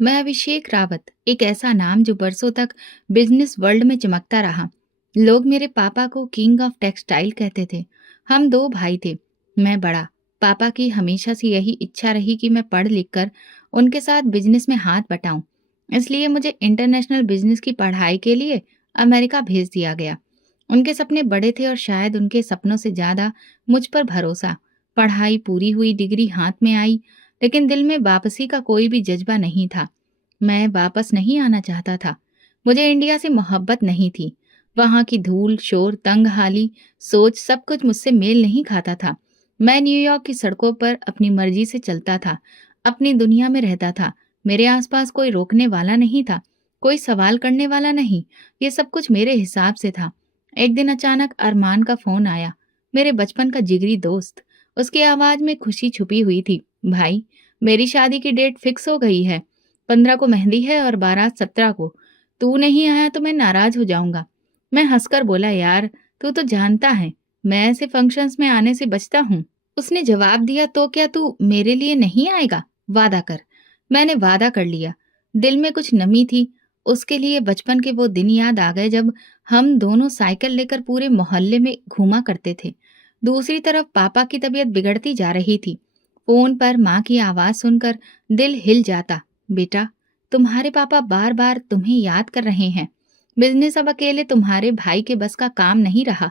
मैं अभिषेक रावत, एक ऐसा नाम जो बरसों तक बिजनेस वर्ल्ड में चमकता रहा। लोग मेरे पापा को किंग ऑफ टेक्सटाइल कहते थे। हम दो भाई थे, मैं बड़ा। पापा की हमेशा से यही इच्छा रही कि मैं पढ़ लिख कर उनके साथ बिजनेस में हाथ बटाऊं। इसलिए मुझे इंटरनेशनल बिजनेस की पढ़ाई के लिए अमेरिका भेज दिया गया। उनके सपने बड़े थे और शायद उनके सपनों से ज्यादा मुझ पर भरोसा। पढ़ाई पूरी हुई, डिग्री हाथ में आई, लेकिन दिल में वापसी का कोई भी जज्बा नहीं था। मैं वापस नहीं आना चाहता था। मुझे इंडिया से मोहब्बत नहीं थी। वहाँ की धूल, शोर, तंगहाली, सोच सब कुछ मुझसे मेल नहीं खाता था। मैं न्यूयॉर्क की सड़कों पर अपनी मर्जी से चलता था, अपनी दुनिया में रहता था। मेरे आसपास कोई रोकने वाला नहीं था, कोई सवाल करने वाला नहीं। ये सब कुछ मेरे हिसाब से था। एक दिन अचानक अरमान का फोन आया, मेरे बचपन का जिगरी दोस्त। उसकी आवाज में खुशी छुपी हुई थी। भाई, मेरी शादी की डेट फिक्स हो गई है। 15 को मेहंदी है और बारात 17 को। तू नहीं आया तो मैं नाराज हो जाऊंगा। मैं हंसकर बोला, यार तू तो जानता है मैं ऐसे फंक्शंस में आने से बचता हूँ। उसने जवाब दिया, तो क्या तू मेरे लिए नहीं आएगा? वादा कर। मैंने वादा कर लिया। दिल में कुछ नमी थी। उसके लिए बचपन के वो दिन याद आ गए जब हम दोनों साइकिल लेकर पूरे मोहल्ले में घूमा करते थे। दूसरी तरफ पापा की तबीयत बिगड़ती जा रही थी। फोन पर माँ की आवाज सुनकर दिल हिल जाता। बेटा, तुम्हारे पापा बार बार तुम्हें याद कर रहे हैं। बिजनेस अब अकेले तुम्हारे भाई के बस का काम नहीं रहा।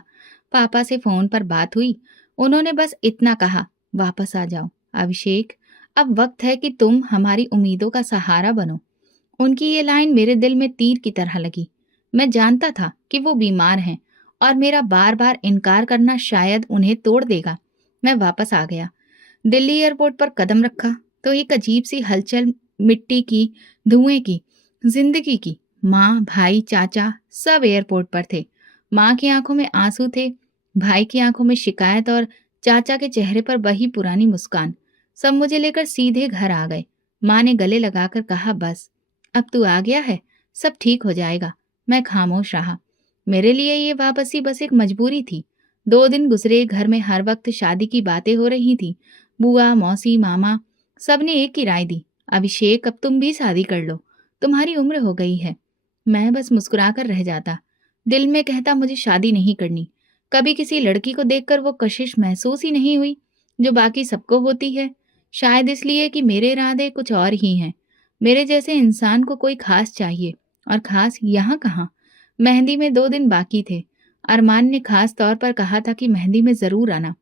पापा से फोन पर बात हुई। उन्होंने बस इतना कहा, वापस आ जाओ अभिषेक, अब वक्त है कि तुम हमारी उम्मीदों का सहारा बनो। उनकी ये लाइन मेरे दिल में तीर की तरह लगी। मैं जानता था कि वो बीमार हैं और मेरा बार बार इनकार करना शायद उन्हें तोड़ देगा। मैं वापस आ गया। दिल्ली एयरपोर्ट पर कदम रखा तो एक अजीब सी हलचल, मिट्टी की, धुएं की, जिंदगी की। माँ, भाई, चाचा सब एयरपोर्ट पर थे। माँ की आंखों में आंसू थे, भाई की आंखों में शिकायत और चाचा के चेहरे पर वही पुरानी मुस्कान। सब मुझे लेकर सीधे घर आ गए। माँ ने गले लगाकर कहा, बस अब तू आ गया है, सब ठीक हो जाएगा। मैं खामोश रहा। मेरे लिए ये वापसी बस एक मजबूरी थी। 2 दिन गुजरे, घर में हर वक्त शादी की बातें हो रही थी। बुआ, मौसी, मामा सबने एक ही राय दी, अभिषेक अब तुम भी शादी कर लो, तुम्हारी उम्र हो गई है। मैं बस मुस्कुराकर रह जाता। दिल में कहता, मुझे शादी नहीं करनी। कभी किसी लड़की को देखकर वो कशिश महसूस ही नहीं हुई जो बाकी सबको होती है। शायद इसलिए कि मेरे इरादे कुछ और ही हैं। मेरे जैसे इंसान को कोई खास चाहिए, और खास यहाँ कहाँ। मेहंदी में 2 दिन बाकी थे। अरमान ने खास तौर पर कहा था कि मेहंदी में जरूर आना।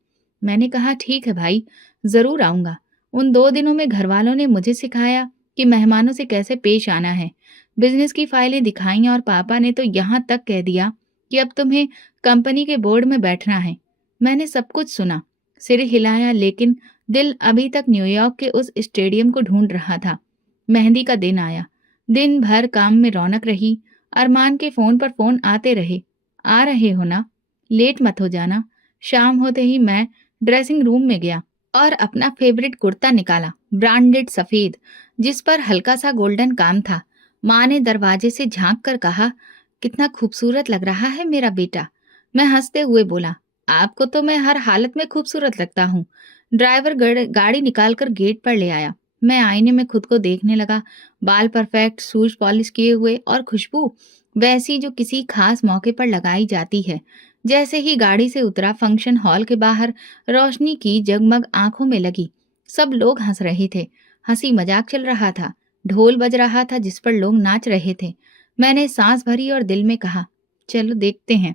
मैंने कहा, ठीक है भाई, जरूर आऊंगा। उन 2 दिनों में घर वालों ने मुझे सिखाया कि मेहमानों से कैसे पेश आना है। बिजनेस की फाइलें दिखाई और पापा ने तो यहाँ तक कह दिया कि अब तुम्हें कंपनी के बोर्ड में बैठना है। मैंने सब कुछ सुना, सिर हिलाया, लेकिन दिल अभी तक न्यूयॉर्क के उस स्टेडियम को ढूंढ रहा था। मेहंदी का दिन आया। दिन भर काम में रौनक रही। अरमान के फोन पर फोन आते रहे, आ रहे हो ना, लेट मत हो जाना। शाम होते ही मैं ड्रेसिंग रूम में गया और अपना फेवरेट कुर्ता निकाला, ब्रांडेड सफेद, जिस पर हल्का सा गोल्डन काम था। माँ ने दरवाजे से झांक कर कहा, कितना खूबसूरत लग रहा है मेरा बेटा। मैं हंसते हुए बोला, आपको तो मैं हर हालत में खूबसूरत लगता हूँ। ड्राइवर गाड़ी निकालकर गेट पर ले आया। मैं आईने में खुद को देखने लगा। बाल परफेक्ट, शूज पॉलिश किए हुए और खुशबू वैसी जो किसी खास मौके पर लगाई जाती है। जैसे ही गाड़ी से उतरा, फंक्शन हॉल के बाहर रोशनी की जगमग आंखों में लगी। सब लोग हंस रहे थे, हंसी मजाक चल रहा था। ढोल बज रहा था जिस पर लोग नाच रहे थे। मैंने सांस भरी और दिल में कहा, चलो देखते हैं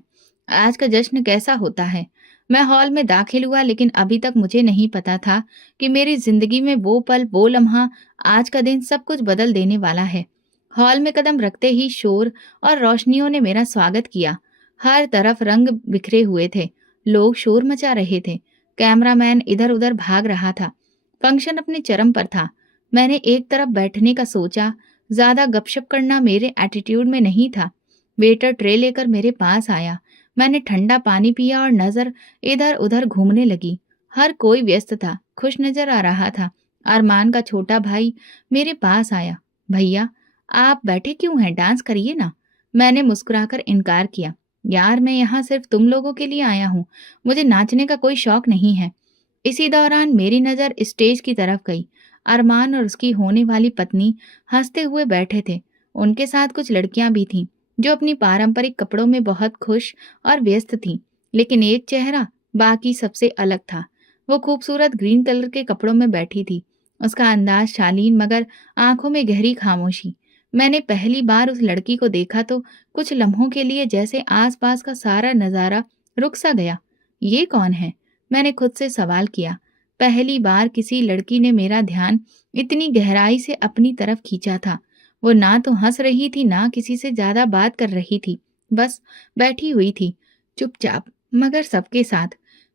आज का जश्न कैसा होता है। मैं हॉल में दाखिल हुआ, लेकिन अभी तक मुझे नहीं पता था कि मेरी जिंदगी में वो पल, वो लम्हा, आज का दिन सब कुछ बदल देने वाला है। हॉल में कदम रखते ही शोर और रोशनियों ने मेरा स्वागत किया। हर तरफ रंग बिखरे हुए थे, लोग शोर मचा रहे थे, कैमरामैन इधर उधर भाग रहा था। फंक्शन अपने चरम पर था। मैंने एक तरफ बैठने का सोचा। ज्यादा गपशप करना मेरे एटीट्यूड में नहीं था। वेटर ट्रे लेकर मेरे पास आया। मैंने ठंडा पानी पिया और नजर इधर उधर घूमने लगी। हर कोई व्यस्त था, खुश नजर आ रहा था। अरमान का छोटा भाई मेरे पास आया, भैया आप बैठे क्यों हैं, डांस करिए ना। मैंने मुस्कुराकर इनकार किया, यार मैं यहाँ सिर्फ तुम लोगों के लिए आया हूँ, मुझे नाचने का कोई शौक नहीं है। इसी दौरान मेरी नजर स्टेज की तरफ गई। अरमान और उसकी होने वाली पत्नी हंसते हुए बैठे थे। उनके साथ कुछ लड़कियां भी थीं, जो अपनी पारंपरिक कपड़ों में बहुत खुश और व्यस्त थीं। लेकिन एक चेहरा बाकी सबसे अलग था। वो खूबसूरत ग्रीन कलर के कपड़ों में बैठी थी। उसका अंदाज शालीन मगर आंखों में गहरी खामोशी। मैंने पहली बार उस लड़की को देखा तो कुछ लम्हों के लिए जैसे आसपास का सारा नजारा रुक सा गया। ये कौन है? मैंने खुद से सवाल किया। पहली बार किसी लड़की ने मेरा ध्यान इतनी गहराई से अपनी तरफ खींचा था। वो ना तो हंस रही थी ना किसी से ज्यादा बात कर रही थी, बस बैठी हुई थी, चुपचाप मगर सबके साथ।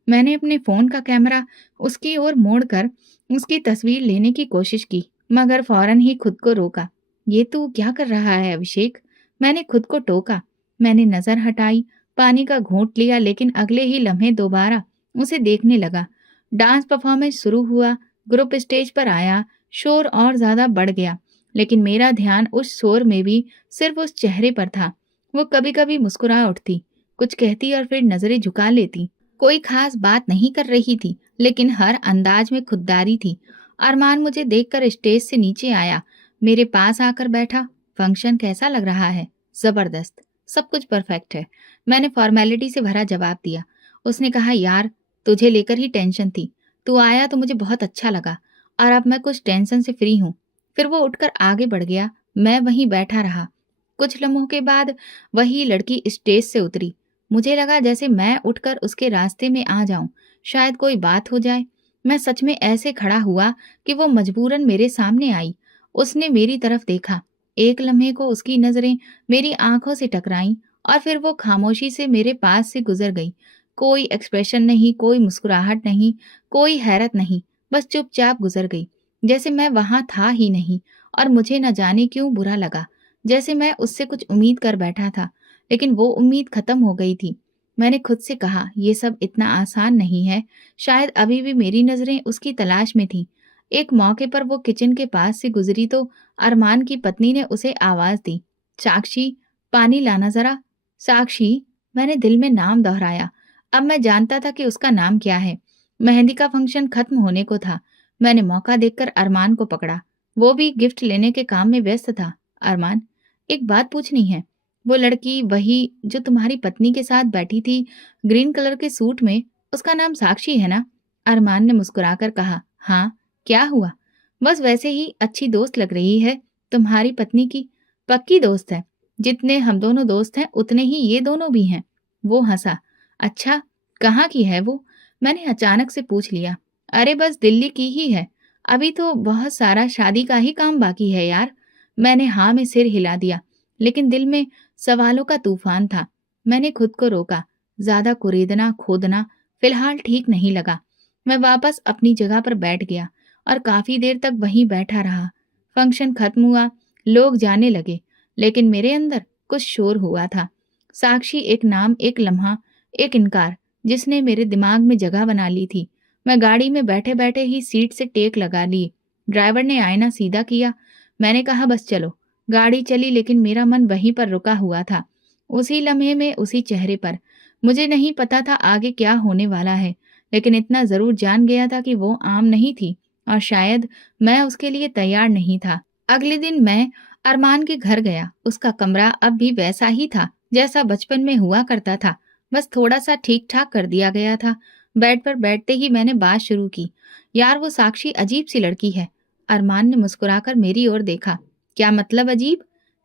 मैंने अपने फोन का कैमरा उसकी ओर मोड़कर उसकी तस्वीर लेने की कोशिश की, मगर फौरन ही खुद को रोका। ये तू क्या कर रहा है अभिषेक? मैंने खुद को टोका। मैंने नजर हटाई, पानी का घूंट लिया, लेकिन अगले ही लम्हे दोबारा उसे देखने लगा। डांस परफॉर्मेंस शुरू हुआ, ग्रुप स्टेज पर आया, शोर और ज्यादा बढ़ गया। लेकिन मेरा ध्यान उस शोर में भी सिर्फ उस चेहरे पर था। वो कभी कभी मुस्कुरा उठती, कुछ कहती और फिर नजरें झुका लेती। कोई खास बात नहीं कर रही थी, लेकिन हर अंदाज में खुददारी थी। अरमान मुझे देखकर स्टेज से नीचे आया, मेरे पास आकर बैठा। फंक्शन कैसा लग रहा है? जबरदस्त, सब कुछ परफेक्ट है, मैंने फॉर्मेलिटी से भरा जवाब दिया। उसने कहा, यार तुझे लेकर ही टेंशन थी, तू आया तो मुझे बहुत अच्छा लगा और अब मैं कुछ टेंशन से फ्री हूँ। फिर वो उठकर आगे बढ़ गया, मैं वहीं बैठा रहा। कुछ लम्हों के बाद वही लड़की स्टेज से उतरी। मुझे लगा जैसे मैं उठकर उसके रास्ते में आ जाऊं, शायद कोई बात हो जाए। मैं सच में ऐसे खड़ा हुआ कि वो मजबूरन मेरे सामने आई। उसने मेरी तरफ देखा, एक लम्हे को उसकी नजरें मेरी आंखों से टकराईं और फिर वो खामोशी से मेरे पास से गुजर गई। कोई एक्सप्रेशन नहीं, कोई मुस्कुराहट नहीं, कोई हैरत नहीं, बस चुपचाप गुजर गई, जैसे मैं वहां था ही नहीं। और मुझे न जाने क्यों बुरा लगा, जैसे मैं उससे कुछ उम्मीद कर बैठा था, लेकिन वो उम्मीद खत्म हो गई थी। मैंने खुद से कहा, ये सब इतना आसान नहीं है। शायद अभी भी मेरी नजरें उसकी तलाश में थीं। एक मौके पर वो किचन के पास से गुजरी तो अरमान की पत्नी ने उसे आवाज दी, साक्षी, पानी लाना जरा। साक्षी, मैंने दिल में नाम दोहराया। अब मैं जानता था कि उसका नाम क्या है। मेहंदी का फंक्शन खत्म होने को था। मैंने मौका देखकर अरमान को पकड़ा। वो भी गिफ्ट लेने के काम में व्यस्त था। अरमान, एक बात पूछनी है। वो लड़की वही जो तुम्हारी पत्नी के साथ बैठी थी, ग्रीन कलर के सूट में, उसका नाम साक्षी है ना? अरमान ने मुस्कुराकर कहा, हाँ, क्या हुआ? बस वैसे ही अच्छी दोस्त लग रही है। तुम्हारी पत्नी की पक्की दोस्त है। जितने हम दोनों दोस्त हैं उतने ही ये दोनों भी हैं। वो हंसा। अच्छा, कहाँ की है वो? मैंने अचानक से पूछ लिया। अरे बस दिल्ली की ही है। अभी तो बहुत सारा शादी का ही काम बाकी है यार। मैंने हाँ में सिर हिला दिया, लेकिन दिल में सवालों का तूफान था। मैंने खुद को रोका। ज्यादा कुरेदना खोदना फिलहाल ठीक नहीं लगा। मैं वापस अपनी जगह पर बैठ गया और काफी देर तक वहीं बैठा रहा। फंक्शन खत्म हुआ, लोग जाने लगे, लेकिन मेरे अंदर कुछ शोर हुआ था। साक्षी एक नाम, एक लम्हा, एक इनकार, जिसने मेरे दिमाग में जगह बना ली थी। मैं गाड़ी में बैठे बैठे ही सीट से टेक लगा ली। ड्राइवर ने आईना सीधा किया। मैंने कहा, बस चलो। गाड़ी चली, लेकिन मेरा मन वहीं पर रुका हुआ था, उसी लम्हे में, उसी चेहरे पर। मुझे नहीं पता था आगे क्या होने वाला है, लेकिन इतना जरूर जान गया था कि वो आम नहीं थी और शायद मैं उसके लिए तैयार नहीं था। अगले दिन मैं अरमान के घर गया। उसका कमरा अब भी वैसा ही था जैसा बचपन में हुआ करता था, बस थोड़ा सा ठीक ठाक कर दिया गया था। बेड पर बैठते ही मैंने बात शुरू की। यार वो साक्षी अजीब सी लड़की है। अरमान ने मुस्कुराकर मेरी ओर देखा। क्या मतलब अजीब?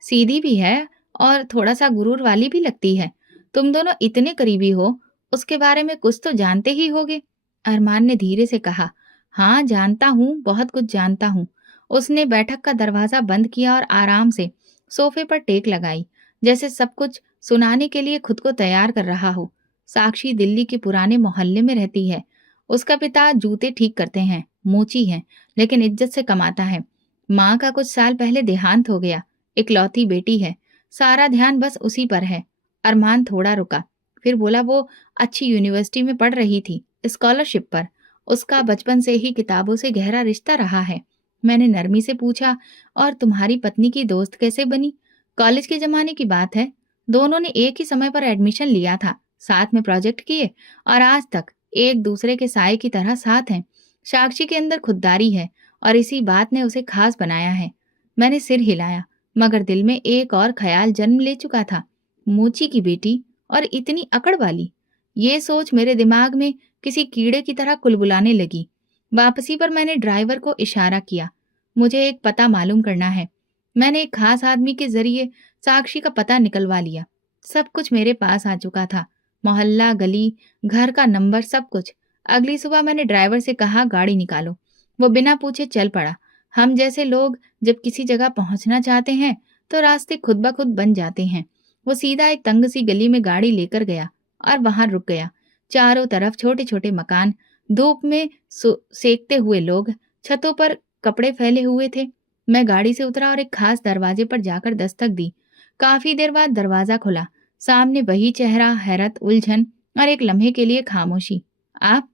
सीधी भी है और थोड़ा सा गुरूर वाली भी लगती है। तुम दोनों इतने करीबी हो, उसके बारे में कुछ तो जानते ही होगे। अरमान ने धीरे से कहा, हाँ जानता हूँ, बहुत कुछ जानता हूँ। उसने बैठक का दरवाजा बंद किया और आराम से सोफे पर टेक लगाई, जैसे सब कुछ सुनाने के लिए खुद को तैयार कर रहा हो। साक्षी दिल्ली के पुराने मोहल्ले में रहती है। उसका पिता जूते ठीक करते हैं, मोची है, लेकिन इज्जत से कमाता है। माँ का कुछ साल पहले देहांत हो गया। इकलौती बेटी है, सारा ध्यान बस उसी पर है। अरमान थोड़ा रुका, फिर बोला, वो अच्छी यूनिवर्सिटी में पढ़ रही थी, स्कॉलरशिप पर। उसका बचपन से ही किताबों से गहरा रिश्ता रहा है। मैंने नरमी से पूछा, और तुम्हारी पत्नी की दोस्त कैसे बनी? कॉलेज के जमाने की बात है। दोनों ने एक ही समय पर एडमिशन लिया था, साथ में प्रोजेक्ट किए और आज तक एक दूसरे के साए की तरह साथ हैं। साक्षी के अंदर खुददारी है और इसी बात ने उसे खास बनाया है। मैंने सिर हिलाया, मगर दिल में एक और ख्याल जन्म ले चुका था। मोची की बेटी और इतनी अकड़ वाली। ये सोच मेरे दिमाग में किसी कीड़े की तरह कुलबुलाने लगी। वापसी पर मैंने ड्राइवर को इशारा किया, मुझे एक पता मालूम करना है। मैंने एक खास आदमी के जरिए साक्षी का पता निकलवा लिया। सब कुछ मेरे पास आ चुका था, मोहल्ला, गली, घर का नंबर, सब कुछ। अगली सुबह मैंने ड्राइवर से कहा, गाड़ी निकालो। वो बिना पूछे चल पड़ा। हम जैसे लोग जब किसी जगह पहुंचना चाहते हैं तो रास्ते खुद ब खुद बन जाते हैं। वो सीधा एक तंग सी गली में गाड़ी लेकर गया और वहां रुक गया। चारों तरफ छोटे छोटे मकान, धूप में सेकते हुए लोग, छतों पर कपड़े फैले हुए थे। मैं गाड़ी से उतरा और एक खास दरवाजे पर जाकर दस्तक दी। काफी देर बाद दरवाजा खुला। सामने वही चेहरा, हैरत, उलझन और एक लम्हे के लिए खामोशी। आप?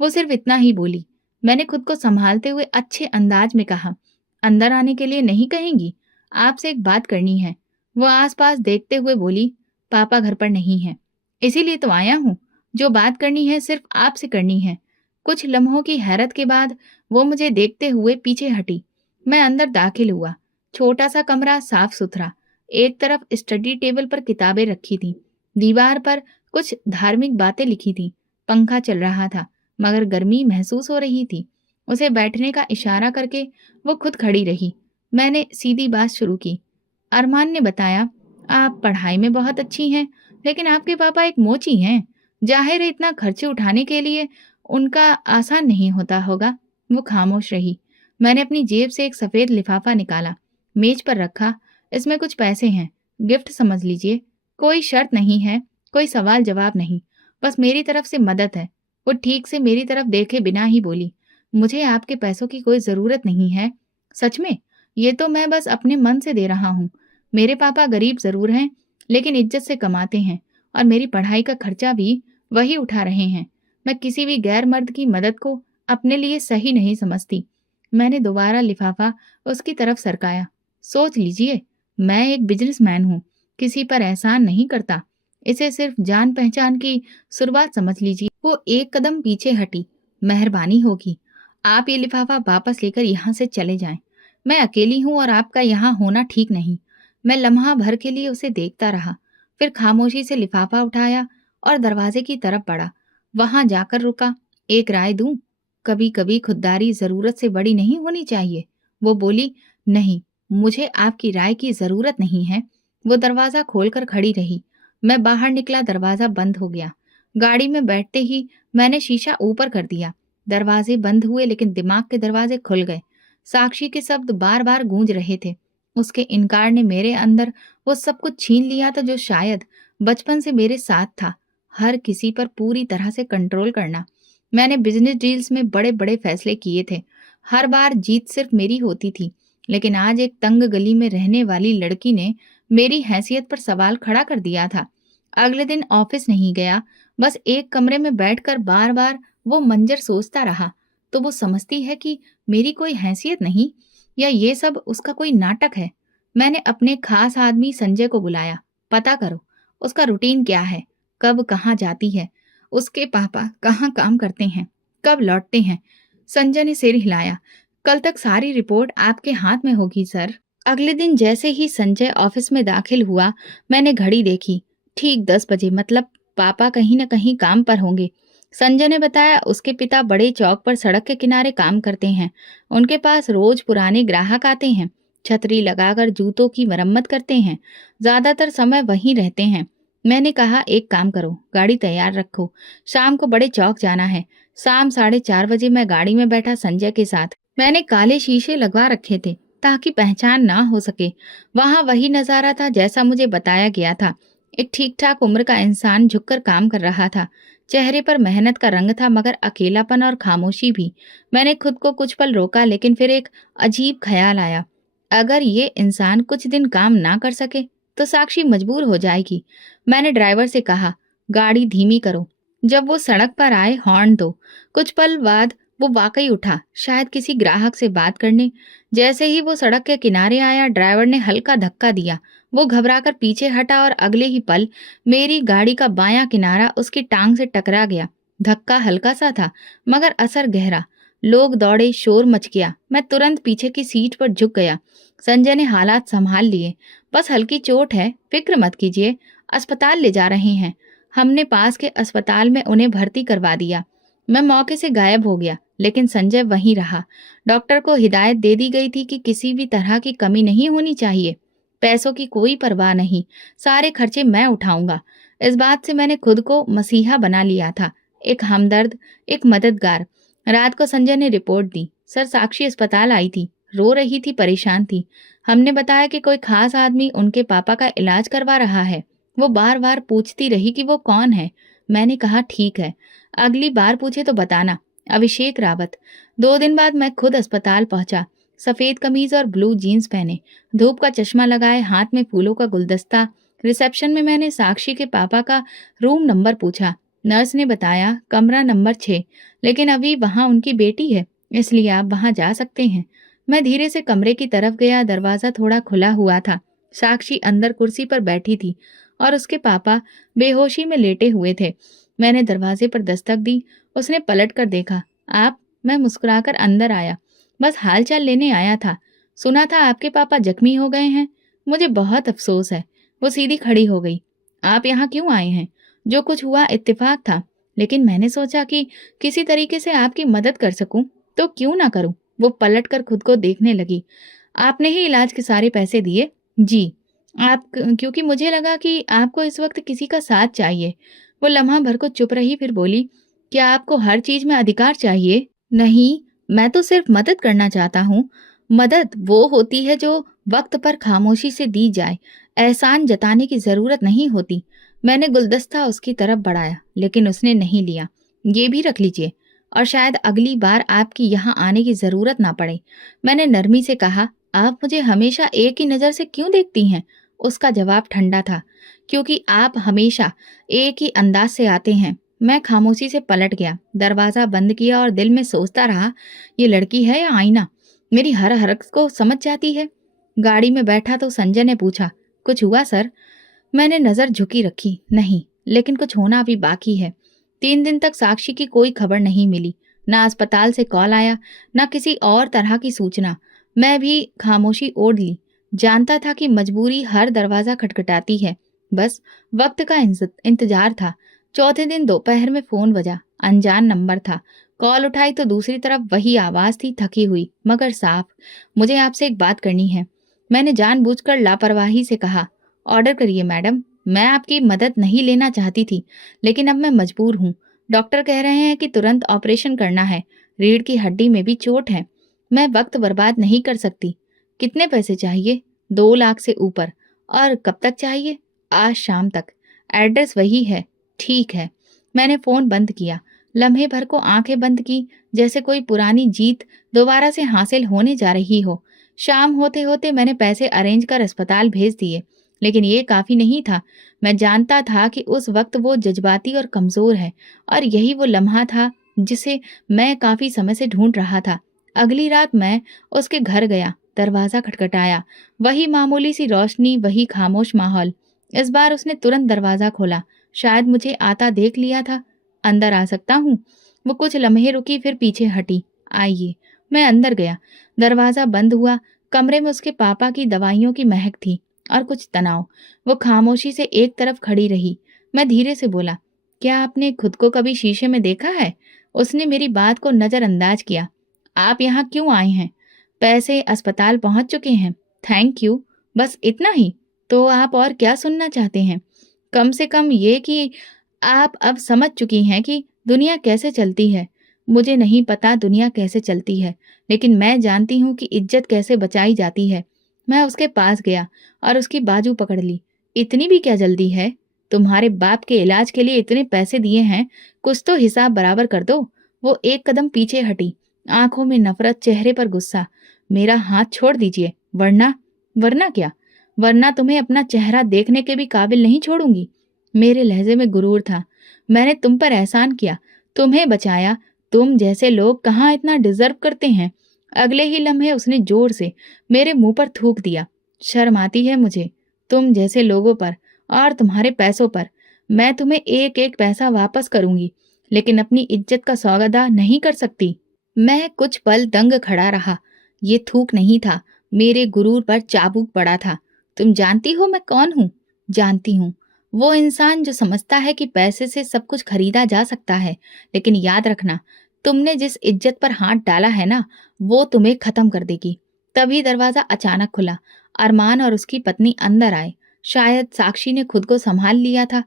वो सिर्फ इतना ही बोली। मैंने खुद को संभालते हुए अच्छे अंदाज में कहा, अंदर आने के लिए नहीं कहेंगी? आपसे एक बात करनी है। वो आसपास देखते हुए बोली, पापा घर पर नहीं है, इसीलिए तो आया हूँ। जो बात करनी है सिर्फ आपसे करनी है। कुछ लम्हों की हैरत के बाद वो मुझे देखते हुए पीछे हटी। मैं अंदर दाखिल हुआ। छोटा सा कमरा, साफ सुथरा। एक तरफ स्टडी टेबल पर किताबें रखी थीं। दीवार पर कुछ धार्मिक बातें लिखी थीं। पंखा चल रहा था, मगर गर्मी महसूस हो रही थी। उसे बैठने का इशारा करके वो खुद खड़ी रही। मैंने सीधी बात शुरू की। अरमान ने बताया, आप पढ़ाई में बहुत अच्छी हैं, लेकिन आपके पापा एक मोची हैं। जाहिर है इतना खर्चे उठाने के लिए उनका आसान नहीं होता होगा। वो खामोश रही। मैंने अपनी जेब से एक सफ़ेद लिफाफा निकाला, मेज पर रखा। इसमें कुछ पैसे हैं, गिफ्ट समझ लीजिए। कोई शर्त नहीं है, कोई सवाल जवाब नहीं, बस मेरी तरफ से मदद है। वो ठीक से मेरी तरफ देखे बिना ही बोली, मुझे आपके पैसों की कोई ज़रूरत नहीं है। सच में, ये तो मैं बस अपने मन से दे रहा हूँ। मेरे पापा गरीब ज़रूर हैं, लेकिन इज्जत से कमाते हैं और मेरी पढ़ाई का खर्चा भी वही उठा रहे हैं। मैं किसी भी गैर मर्द की मदद को अपने लिए सही नहीं समझती। मैंने दोबारा लिफाफा उसकी तरफ सरकाया। सोच लीजिए, मैं एक बिजनेसमैन हूँ, किसी पर एहसान नहीं करता। इसे सिर्फ जान पहचान की शुरुआत समझ लीजिए। वो एक कदम पीछे हटी। मेहरबानी होगी, आप ये लिफाफा वापस लेकर यहाँ से चले जाएं। मैं अकेली हूँ और आपका यहाँ होना ठीक नहीं। मैं लम्हा भर के लिए उसे देखता रहा, फिर खामोशी से लिफाफा उठाया और दरवाजे की तरफ बढ़ा। वहां जाकर रुका। एक राय दूं? कभी कभी खुददारी जरूरत से बड़ी नहीं होनी चाहिए। वो बोली, नहीं, मुझे आपकी राय की जरूरत नहीं है। वो दरवाजा खोलकर खड़ी रही। मैं बाहर निकला, दरवाजा बंद हो गया। गाड़ी में बैठते ही मैंने शीशा ऊपर कर दिया। दरवाजे बंद हुए, लेकिन दिमाग के दरवाजे खुल गए। साक्षी के शब्द बार बार गूंज रहे थे। उसके इनकार ने मेरे अंदर वो सब कुछ छीन लिया था जो शायद बचपन से मेरे साथ था, हर किसी पर पूरी तरह से कंट्रोल करना। मैंने बिजनेस डील्स में बड़े बड़े फैसले किए थे। हर बार जीत सिर्फ मेरी होती थी, लेकिन आज एक तंग गली में रहने वाली लड़की ने मेरी हैसियत पर सवाल खड़ा कर दिया था। अगले दिन ऑफिस नहीं गया, बस एक कमरे में बैठकर बार बार वो मंजर सोचता रहा। तो वो समझती है कि मेरी कोई हैसियत नहीं, या ये सब उसका कोई नाटक है। मैंने अपने खास आदमी संजय को बुलाया। पता करो उसका रूटीन क्या है, कब कहाँ जाती है, उसके पापा कहाँ काम करते हैं, कब लौटते हैं। संजय ने सिर हिलाया। कल तक सारी रिपोर्ट आपके हाथ में होगी सर। अगले दिन जैसे ही संजय ऑफिस में दाखिल हुआ, मैंने घड़ी देखी। ठीक 10 बजे, मतलब पापा कहीं न कहीं काम पर होंगे। संजय ने बताया, उसके पिता बड़े चौक पर सड़क के किनारे काम करते हैं। उनके पास रोज पुराने ग्राहक आते हैं, छतरी लगाकर जूतों की मरम्मत करते हैं। ज्यादातर समय वहीं रहते हैं। मैंने कहा, एक काम करो, गाड़ी तैयार रखो, शाम को बड़े चौक जाना है। शाम 4:30 बजे मैं गाड़ी में बैठा संजय के साथ। मैंने काले शीशे लगवा रखे थे ताकि पहचान ना हो सके। वहां वही नजारा था जैसा मुझे बताया गया था। एक ठीक ठाक उम्र का इंसान झुककर काम कर रहा था। चेहरे पर मेहनत का रंग था, मगर अकेलापन और खामोशी भी। मैंने खुद को कुछ पल रोका, लेकिन फिर एक अजीब ख्याल आया। अगर ये इंसान कुछ दिन काम ना कर सके तो साक्षी मजबूर हो जाएगी। मैंने ड्राइवर से कहा, गाड़ी धीमी करो, जब वो सड़क पर आए हॉर्न दो। कुछ पल बाद वो वाकई उठा, शायद किसी ग्राहक से बात करने। जैसे ही वो सड़क के किनारे आया, ड्राइवर ने हल्का धक्का दिया। वो घबराकर पीछे हटा और अगले ही पल मेरी गाड़ी का बायां किनारा उसकी टांग से टकरा गया। धक्का हल्का सा था, मगर असर गहरा। लोग दौड़े, शोर मच गया। मैं तुरंत पीछे की सीट पर झुक गया। संजय ने हालात संभाल लिए। बस हल्की चोट है, फिक्र मत कीजिए, अस्पताल ले जा रहे हैं। हमने पास के अस्पताल में उन्हें भर्ती करवा दिया। मैं मौके से गायब हो गया, लेकिन संजय वहीं रहा। डॉक्टर को हिदायत दे दी गई थी कि किसी भी तरह की कमी नहीं होनी चाहिए। पैसों की कोई परवाह नहीं, सारे खर्चे मैं उठाऊंगा। इस बात से मैंने खुद को मसीहा बना लिया था, एक हमदर्द, एक मददगार। रात को संजय ने रिपोर्ट दी। सर, साक्षी अस्पताल आई थी, रो रही थी, परेशान थी। हमने बताया कि कोई खास आदमी उनके पापा का इलाज करवा रहा है। वो बार बार पूछती रही कि वो कौन है। मैंने कहा ठीक है, अगली बार पूछे तो बताना। अभिषेक रावत। 2 दिन बाद मैं खुद अस्पताल पहुंचा। सफेद कमीज और ब्लू जीन्स पहने, धूप का चश्मा लगाए, हाथ में फूलों का गुलदस्ता। रिसेप्शन में मैंने साक्षी के पापा का रूम नंबर पूछा। नर्स ने बताया कमरा नंबर 6, लेकिन अभी वहां उनकी बेटी है, इसलिए आप वहां जा सकते हैं। मैं धीरे से कमरे की तरफ गया। दरवाजा थोड़ा खुला हुआ था। साक्षी अंदर कुर्सी पर बैठी थी और उसके पापा बेहोशी में लेटे हुए थे। मैंने दरवाजे पर दस्तक दी। उसने पलट कर देखा। आप? मैं मुस्कुराकर अंदर आया। बस हालचाल लेने आया था। सुना था आपके पापा जख्मी हो गए हैं। मुझे बहुत अफसोस है। वो सीधी खड़ी हो गई। आप यहाँ क्यों आए हैं? जो कुछ हुआ इत्तेफाक था, लेकिन मैंने सोचा कि किसी तरीके से आपकी मदद कर सकूं, तो क्यों ना करूं। वो पलट कर खुद को देखने लगी। आपने ही इलाज के सारे पैसे दिए? जी। क्योंकि मुझे लगा कि आपको इस वक्त किसी का साथ चाहिए। वो लम्हा भर को चुप रही, फिर बोली, क्या आपको हर चीज में अधिकार चाहिए? नहीं, मैं तो सिर्फ मदद करना चाहता हूँ। मदद वो होती है जो वक्त पर खामोशी से दी जाए। एहसान जताने की जरूरत नहीं होती। मैंने गुलदस्ता उसकी तरफ बढ़ाया, लेकिन उसने नहीं लिया। ये भी रख लीजिए, और शायद अगली बार आपकी यहाँ आने की जरूरत ना पड़े। मैंने नरमी से कहा, आप मुझे हमेशा एक ही नजर से क्यों देखती हैं? उसका जवाब ठंडा था, क्योंकि आप हमेशा एक ही अंदाज से आते हैं। मैं खामोशी से पलट गया, दरवाजा बंद किया और दिल में सोचता रहा, ये लड़की है या आईना? मेरी हर हरकत को समझ जाती है। गाड़ी में बैठा तो संजय ने पूछा, कुछ हुआ सर? मैंने नजर झुकी रखी, नहीं, लेकिन कुछ होना अभी बाकी है। 3 दिन तक साक्षी की कोई खबर नहीं मिली। ना अस्पताल से कॉल आया, ना किसी और तरह की सूचना। मैं भी खामोशी ओढ़ ली। जानता था कि मजबूरी हर दरवाजा खटखटाती है। बस वक्त का इंतजार था। चौथे दिन दोपहर में फोन बजा। अनजान नंबर था। कॉल उठाई तो दूसरी तरफ वही आवाज थी, थकी हुई मगर साफ। मुझे आपसे एक बात करनी है। मैंने जानबूझकर लापरवाही से कहा। ऑर्डर करिए मैडम। मैं आपकी मदद नहीं लेना चाहती थी, लेकिन अब मैं मजबूर हूँ। डॉक्टर कह रहे हैं कि तुरंत ऑपरेशन करना है। रीढ़ की हड्डी में भी चोट है। मैं वक्त बर्बाद नहीं कर सकती। कितने पैसे चाहिए? 2 लाख से ऊपर। और कब तक चाहिए? आज शाम तक। एड्रेस वही है। ठीक है। मैंने फोन बंद किया। लम्हे भर को आंखें बंद की, जैसे कोई पुरानी जीत दोबारा से हासिल होने जा रही हो। शाम होते होते मैंने पैसे अरेंज कर अस्पताल भेज दिए, लेकिन ये काफी नहीं था। मैं जानता था कि उस वक्त वो जज्बाती और कमजोर है, और यही वो लम्हा था जिसे मैं काफी समय से ढूंढ रहा था। अगली रात मैं उसके घर गया। दरवाजा खटखटाया। वही मामूली सी रोशनी, वही खामोश माहौल। इस बार उसने तुरंत दरवाजा खोला। शायद मुझे आता देख लिया था। अंदर आ सकता हूँ? वो कुछ लम्हे रुकी, फिर पीछे हटी। आइए। मैं अंदर गया। दरवाजा बंद हुआ। कमरे में उसके पापा की दवाइयों की महक थी और कुछ तनाव। वो खामोशी से एक तरफ खड़ी रही। मैं धीरे से बोला, क्या आपने खुद को कभी शीशे में देखा है? उसने मेरी बात को नजरअंदाज किया। आप यहाँ क्यों आए हैं? पैसे अस्पताल पहुंच चुके हैं। Thank you. बस इतना ही? तो आप और क्या सुनना चाहते हैं? कम से कम ये कि आप अब समझ चुकी हैं कि दुनिया कैसे चलती है। मुझे नहीं पता दुनिया कैसे चलती है, लेकिन मैं जानती हूँ कि इज्जत कैसे बचाई जाती है। मैं उसके पास गया और उसकी बाजू पकड़ ली। इतनी भी क्या जल्दी है? तुम्हारे बाप के इलाज के लिए इतने पैसे दिए हैं, कुछ तो हिसाब बराबर कर दो। वो एक कदम पीछे हटी, आंखों में नफरत, चेहरे पर गुस्सा। मेरा हाथ छोड़ दीजिए, वरना। वरना क्या? वरना तुम्हें अपना चेहरा देखने के भी काबिल नहीं छोड़ूंगी। मेरे लहजे में गुरूर था। मैंने तुम पर एहसान किया, तुम्हें बचाया। तुम जैसे लोग कहाँ इतना डिजर्व करते हैं। अगले ही लम्हे उसने जोर से मेरे मुंह पर थूक दिया। शर्म आती है मुझे, तुम जैसे लोगों पर और तुम्हारे पैसों पर। मैं तुम्हें एक एक पैसा वापस करूंगी, लेकिन अपनी इज्जत का सौदा नहीं कर सकती। मैं कुछ पल दंग खड़ा रहा। ये थूक नहीं था, मेरे गुरूर पर चाबुक पड़ा था। तुम जानती हो मैं कौन हूँ? जानती हूँ। वो इंसान जो समझता है कि पैसे से सब कुछ खरीदा जा सकता है। लेकिन याद रखना, तुमने जिस इज्जत पर हाथ डाला है ना, वो तुम्हें खत्म कर देगी। तभी दरवाजा अचानक खुला। अरमान और उसकी पत्नी अंदर आए। शायद साक्षी ने खुद को संभाल लिया था।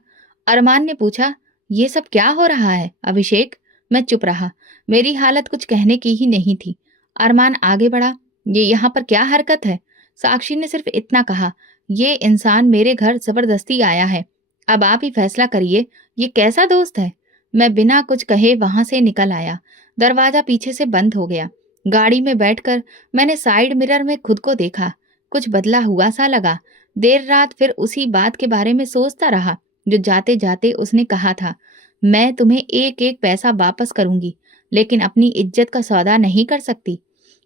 अरमान ने पूछा, ये सब क्या हो रहा है अभिषेक? मैं चुप रहा। मेरी हालत कुछ कहने की ही नहीं थी। अरमान आगे बढ़ा, ये यहाँ पर क्या हरकत है? साक्षी ने सिर्फ इतना कहा, ये इंसान मेरे घर जबरदस्ती आया है। अब आप ही फैसला करिए, ये कैसा दोस्त है? मैं बिना कुछ कहे वहां से निकल आया। दरवाजा पीछे से बंद हो गया। गाड़ी में बैठकर मैंने साइड मिरर में खुद को देखा। कुछ बदला हुआ सा लगा। देर रात फिर उसी बात के बारे में सोचता रहा जो जाते जाते उसने कहा था। मैं तुम्हें एक एक पैसा वापस करूंगी, लेकिन अपनी इज्जत का सौदा नहीं कर सकती।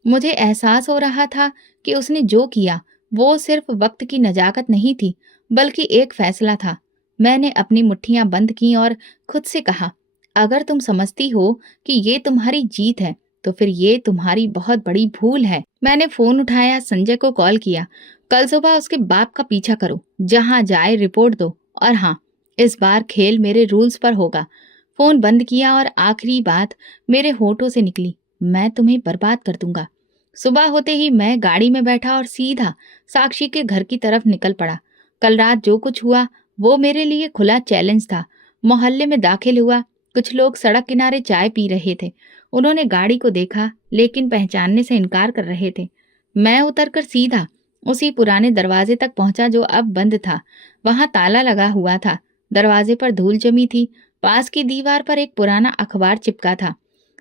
मुझे एहसास हो रहा था कि उसने जो किया वो सिर्फ वक्त की नजाकत नहीं थी, बल्कि एक फैसला था। मैंने अपनी मुट्ठियां बंद की और खुद से कहा, अगर तुम समझती हो कि ये तुम्हारी जीत है, तो फिर ये तुम्हारी बहुत बड़ी भूल है। मैंने फोन उठाया, संजय को कॉल किया। कल सुबह उसके बाप का पीछा करो, जहां जाए रिपोर्ट दो। और हाँ, इस बार खेल मेरे रूल्स पर होगा। फोन बंद किया और आखिरी बात मेरे होठों से निकली, मैं तुम्हें बर्बाद कर दूंगा। सुबह होते ही मैं गाड़ी में बैठा और सीधा साक्षी के घर की तरफ निकल पड़ा। कल रात जो कुछ हुआ वो मेरे लिए खुला चैलेंज था। मोहल्ले में दाखिल हुआ। कुछ लोग सड़क किनारे चाय पी रहे थे। उन्होंने गाड़ी को देखा, लेकिन पहचानने से इनकार कर रहे थे। मैं उतरकर सीधा उसी पुराने दरवाजे तक पहुंचा जो अब बंद था। वहां ताला लगा हुआ था। दरवाजे पर धूल जमी थी। पास की दीवार पर एक पुराना अखबार चिपका था।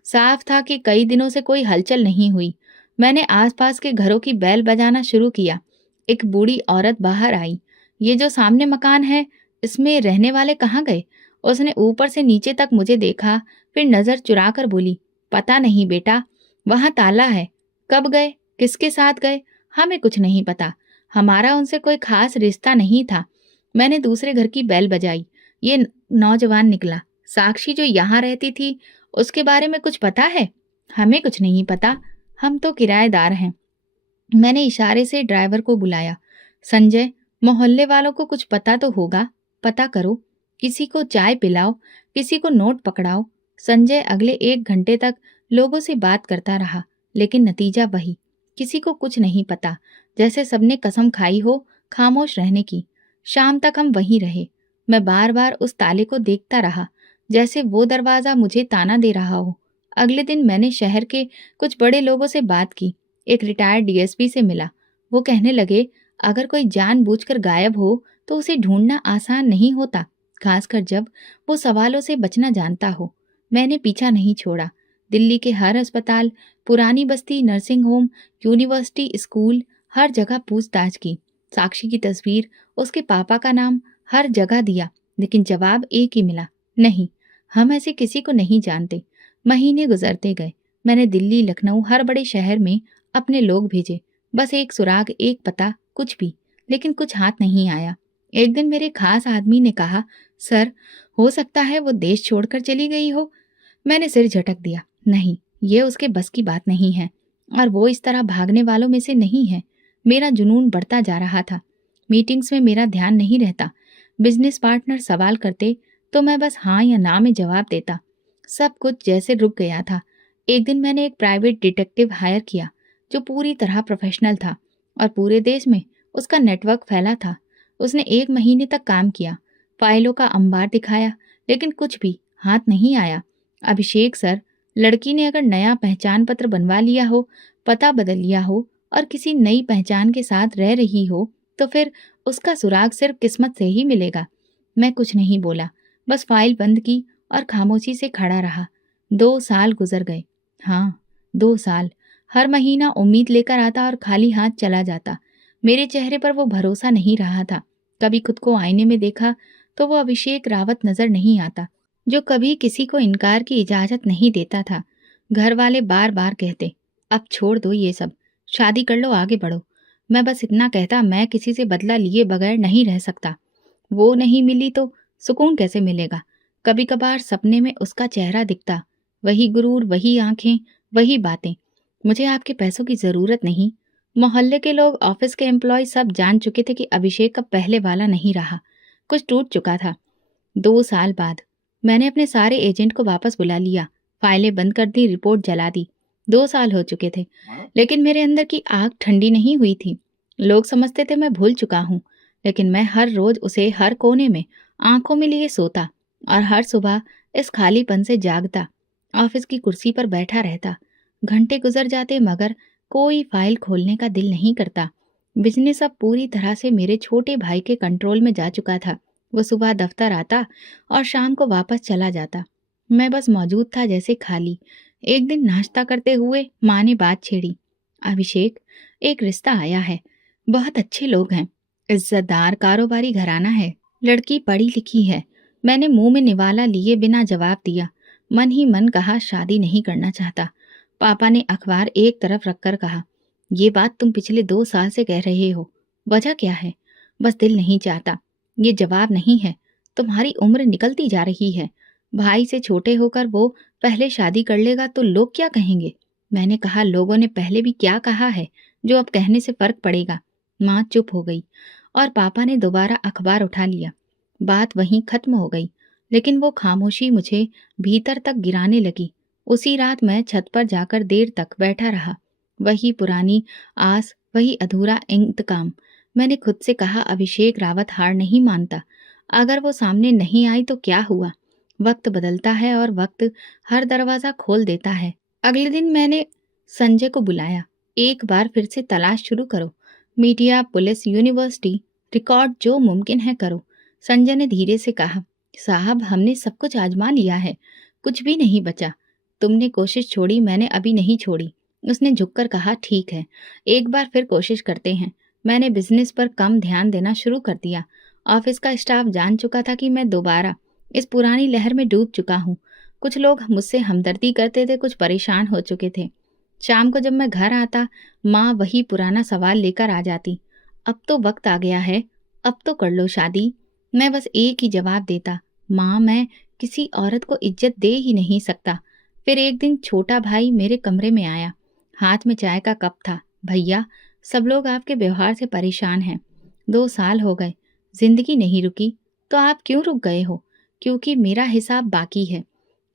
साफ था कि कई दिनों से कोई हलचल नहीं हुई। मैंने आसपास के घरों की बेल बजाना शुरू किया। एक बूढ़ी औरत बाहर आई। ये जो सामने मकान है, इसमें रहने वाले कहाँ गए? उसने ऊपर से नीचे तक मुझे देखा, फिर नजर चुरा कर बोली, पता नहीं बेटा, वहां ताला है। कब गए, किसके साथ गए, हमें कुछ नहीं पता। हमारा उनसे कोई खास रिश्ता नहीं था। मैंने दूसरे घर की बेल बजाई। ये नौजवान निकला। साक्षी जो यहाँ रहती थी, उसके बारे में कुछ पता है? हमें कुछ नहीं पता, हम तो किराएदार हैं। मैंने इशारे से ड्राइवर को बुलाया। संजय, मोहल्ले वालों को कुछ पता तो होगा, पता करो। किसी को चाय पिलाओ, किसी को नोट पकड़ाओ। संजय अगले 1 घंटे तक लोगों से बात करता रहा, लेकिन नतीजा वही, किसी को कुछ नहीं पता। जैसे सबने कसम खाई हो खामोश रहने की। शाम तक हम वहीं रहे। मैं बार बार उस ताले को देखता रहा, जैसे वो दरवाजा मुझे ताना दे रहा हो। अगले दिन मैंने शहर के कुछ बड़े लोगों से बात की। एक रिटायर्ड डीएसपी से मिला। वो कहने लगे, अगर कोई जानबूझकर गायब हो तो उसे ढूंढना आसान नहीं होता, खासकर जब वो सवालों से बचना जानता हो। मैंने पीछा नहीं छोड़ा। दिल्ली के हर अस्पताल, पुरानी बस्ती, नर्सिंग होम, यूनिवर्सिटी, स्कूल, हर जगह पूछताछ की। साक्षी की तस्वीर, उसके पापा का नाम, हर जगह दिया, लेकिन जवाब एक ही मिला, नहीं, हम ऐसे किसी को नहीं जानते। महीने गुजरते गए। मैंने दिल्ली, लखनऊ, हर बड़े शहर में अपने लोग भेजे, बस एक सुराग, एक पता, कुछ भी, लेकिन कुछ हाथ नहीं आया। एक दिन मेरे खास आदमी ने कहा, सर, हो सकता है वो देश छोड़कर चली गई हो। मैंने सिर झटक दिया, नहीं, ये उसके बस की बात नहीं है, और वो इस तरह भागने वालों में से नहीं है। मेरा जुनून बढ़ता जा रहा था। मीटिंग्स में मेरा ध्यान नहीं रहता। बिजनेस पार्टनर सवाल करते तो मैं बस हाँ या ना में जवाब देता। सब कुछ जैसे रुक गया था। एक दिन मैंने एक प्राइवेट डिटेक्टिव हायर किया जो पूरी तरह प्रोफेशनल था और पूरे देश में उसका नेटवर्क फैला था। उसने 1 महीने तक काम किया, फाइलों का अंबार दिखाया, लेकिन कुछ भी हाथ नहीं आया। अभिषेक सर, लड़की ने अगर नया पहचान पत्र बनवा लिया हो, पता बदल लिया हो और किसी नई पहचान के साथ रह रही हो, तो फिर उसका सुराग सिर्फ किस्मत से ही मिलेगा। मैं कुछ नहीं बोला, बस फाइल बंद की और खामोशी से खड़ा रहा। 2 साल गुजर गए। हाँ, 2 साल। हर महीना उम्मीद लेकर आता और खाली हाथ चला जाता। मेरे चेहरे पर वो भरोसा नहीं रहा था। कभी खुद को आईने में देखा तो वो अभिषेक रावत नजर नहीं आता, जो कभी किसी को इनकार की इजाजत नहीं देता था। घर वाले बार बार कहते, अब छोड़ दो ये सब, शादी कर लो, आगे बढ़ो। मैं बस इतना कहता, मैं किसी से बदला लिए बगैर नहीं रह सकता। वो नहीं मिली तो सुकून कैसे मिलेगा? कभी कभार सपने में उसका चेहरा दिखता, वही गुरूर, वही आंखें, वही बातें, मुझे आपके पैसों की ज़रूरत नहीं। मोहल्ले के लोग, ऑफिस के एम्प्लॉय सब जान चुके थे कि अभिषेक अब पहले वाला नहीं रहा। कुछ टूट चुका था। 2 साल बाद मैंने अपने सारे एजेंट को वापस बुला लिया, फाइलें बंद कर दी, रिपोर्ट जला दी। 2 साल हो चुके थे, लेकिन मेरे अंदर की आग ठंडी नहीं हुई थी। लोग समझते थे मैं भूल चुका हूँ, लेकिन मैं हर रोज उसे हर कोने में आंखों में लिए सोता और हर सुबह इस खालीपन से जागता। ऑफिस की कुर्सी पर बैठा रहता। घंटे गुजर जाते मगर कोई फाइल खोलने का दिल नहीं करता। बिजनेस अब पूरी तरह से मेरे छोटे भाई के कंट्रोल में जा चुका था। वो सुबह दफ्तर आता और शाम को वापस चला जाता। मैं बस मौजूद था, जैसे खाली। एक दिन नाश्ता करते हुए माँ ने बात छेड़ी। अभिषेक, एक रिश्ता आया है। बहुत अच्छे लोग हैं, इज्जतदार कारोबारी घराना है, लड़की पढ़ी लिखी है। मैंने मुंह में निवाला लिए बिना जवाब दिया। मन ही मन कहा शादी नहीं करना चाहता। पापा ने अखबार एक तरफ रखकर कहा, ये बात तुम पिछले 2 साल से कह रहे हो, वजह क्या है? बस दिल नहीं चाहता। ये जवाब नहीं है। तुम्हारी उम्र निकलती जा रही है। भाई से छोटे होकर वो पहले शादी कर लेगा तो लोग क्या कहेंगे? मैंने कहा, लोगों ने पहले भी क्या कहा है जो अब कहने से फर्क पड़ेगा? माँ चुप हो गई और पापा ने दोबारा अखबार उठा लिया। बात वहीं खत्म हो गई, लेकिन वो खामोशी मुझे भीतर तक गिराने लगी। उसी रात मैं छत पर जाकर देर तक बैठा रहा। वही पुरानी आस, वही अधूरा इंतकाम। मैंने खुद से कहा, अभिषेक रावत हार नहीं मानता। अगर वो सामने नहीं आई तो क्या हुआ? वक्त बदलता है और वक्त हर दरवाजा खोल देता है। अगले दिन मैंने संजय को बुलाया। एक बार फिर से तलाश शुरू करो। मीडिया, पुलिस, यूनिवर्सिटी, रिकॉर्ड, जो मुमकिन है करो। संजय ने धीरे से कहा, साहब हमने सब कुछ आजमा लिया है, कुछ भी नहीं बचा। तुमने कोशिश छोड़ी, मैंने अभी नहीं छोड़ी। उसने झुककर कहा, ठीक है, एक बार फिर कोशिश करते हैं। मैंने बिजनेस पर कम ध्यान देना शुरू कर दिया। ऑफिस का स्टाफ जान चुका था कि मैं दोबारा इस पुरानी लहर में डूब चुका हूँ। कुछ लोग मुझसे हमदर्दी करते थे, कुछ परेशान हो चुके थे। शाम को जब मैं घर आता, माँ वही पुराना सवाल लेकर आ जाती, अब तो वक्त आ गया है, अब तो कर लो शादी। मैं बस एक ही जवाब देता, माँ मैं किसी औरत को इज्जत दे ही नहीं सकता। फिर एक दिन छोटा भाई मेरे कमरे में आया, हाथ में चाय का कप था। भैया, सब लोग आपके व्यवहार से परेशान हैं। 2 साल हो गए, जिंदगी नहीं रुकी, तो आप क्यों रुक गए हो? क्योंकि मेरा हिसाब बाकी है,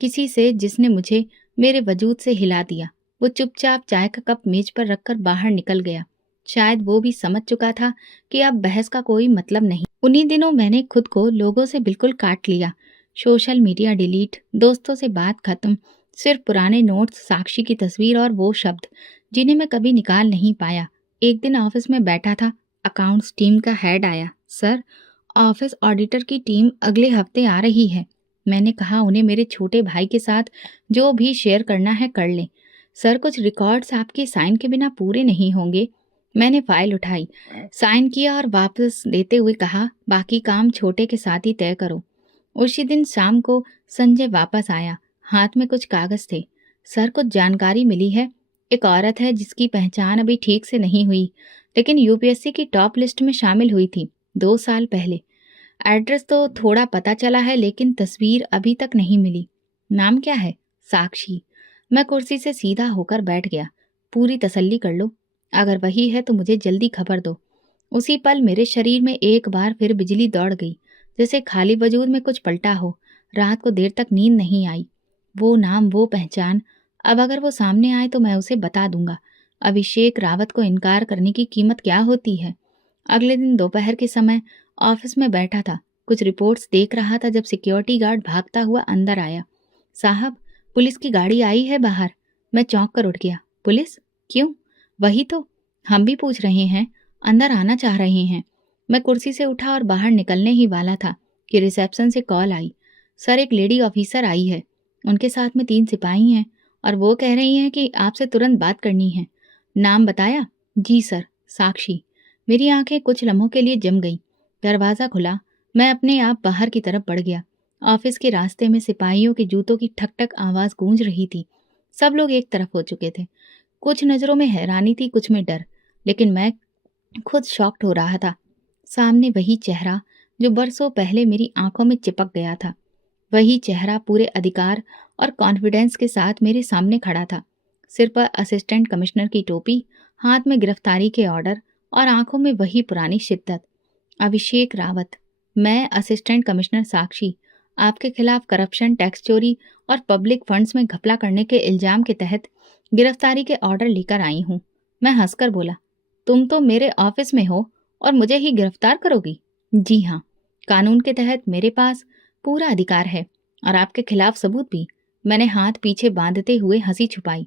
किसी से जिसने मुझे मेरे वजूद से हिला दिया। वो चुपचाप चाय का कप मेज पर रखकर बाहर निकल गया। शायद वो भी समझ चुका था कि अब बहस का कोई मतलब नहीं। उन्हीं दिनों मैंने खुद को लोगों से बिल्कुल काट लिया। सोशल मीडिया डिलीट, दोस्तों से बात खत्म, सिर्फ पुराने नोट्स, साक्षी की तस्वीर और वो शब्द जिन्हें मैं कभी निकाल नहीं पाया। एक दिन ऑफिस में बैठा था, अकाउंट्स टीम का हेड आया। सर, ऑफिस ऑडिटर की टीम अगले हफ्ते आ रही है। मैंने कहा, उन्हें मेरे छोटे भाई के साथ जो भी शेयर करना है कर लें। सर, कुछ रिकॉर्ड्स आपके साइन के बिना पूरे नहीं होंगे। मैंने फाइल उठाई, साइन किया और वापस लेते हुए कहा, बाकी काम छोटे के साथ ही तय करो। उसी दिन शाम को संजय वापस आया, हाथ में कुछ कागज थे। सर, कुछ जानकारी मिली है। एक औरत है जिसकी पहचान अभी ठीक से नहीं हुई, लेकिन यूपीएससी की टॉप लिस्ट में शामिल हुई थी 2 साल पहले। एड्रेस तो थोड़ा पता चला है, लेकिन तस्वीर अभी तक नहीं मिली। नाम क्या है? साक्षी। मैं कुर्सी से सीधा होकर बैठ गया। पूरी तसल्ली कर लो, अगर वही है तो मुझे जल्दी खबर दो। उसी पल मेरे शरीर में एक बार फिर बिजली दौड़ गई, जैसे खाली वजूद में कुछ पलटा हो। रात को देर तक नींद नहीं आई। वो नाम, वो पहचान, अब अगर वो सामने आए तो मैं उसे बता दूंगा अभिषेक रावत को इनकार करने की कीमत क्या होती है। अगले दिन दोपहर के समय ऑफिस में बैठा था, कुछ रिपोर्ट्स देख रहा था जब सिक्योरिटी गार्ड भागता हुआ अंदर आया। साहब, पुलिस की गाड़ी आई है बाहर। मैं चौंक कर उठ गया। पुलिस? क्यों? वही तो हम भी पूछ रहे हैं, अंदर आना चाह रहे हैं। मैं कुर्सी से उठा और बाहर निकलने ही वाला था कि रिसेप्शन से कॉल आई। सर, एक लेडी ऑफिसर आई है, उनके साथ में 3 सिपाही हैं और वो कह रही हैं कि आपसे तुरंत बात करनी है। नाम बताया? जी सर, साक्षी। मेरी आंखें कुछ लम्हों के लिए जम गईं। दरवाज़ा खुला, मैं अपने आप बाहर की तरफ बढ़ गया। ऑफिस के रास्ते में सिपाहियों के जूतों की ठक ठक आवाज़ गूंज रही थी। सब लोग एक तरफ हो चुके थे। कुछ नज़रों में हैरानी थी, कुछ में डर, लेकिन मैं खुद शॉक्ड हो रहा था। सामने वही चेहरा जो बरसों पहले मेरी आंखों में चिपक गया था। वही चेहरा पूरे अधिकार और कॉन्फिडेंस के साथ मेरे सामने खड़ा था। सिर पर असिस्टेंट कमिश्नर की टोपी, हाथ में गिरफ्तारी के ऑर्डर और आंखों में वही पुरानी शिद्दत। अभिषेक रावत, मैं असिस्टेंट कमिश्नर साक्षी आपके खिलाफ करप्शन, टैक्स चोरी और पब्लिक फंड्स में घपला करने के इल्जाम के तहत गिरफ्तारी के ऑर्डर लेकर आई हूँ। मैं हंसकर बोला, तुम तो मेरे ऑफिस में हो और मुझे ही गिरफ्तार करोगी? जी हाँ, कानून के तहत मेरे पास पूरा अधिकार है और आपके खिलाफ सबूत भी। मैंने हाथ पीछे बांधते हुए हंसी छुपाई।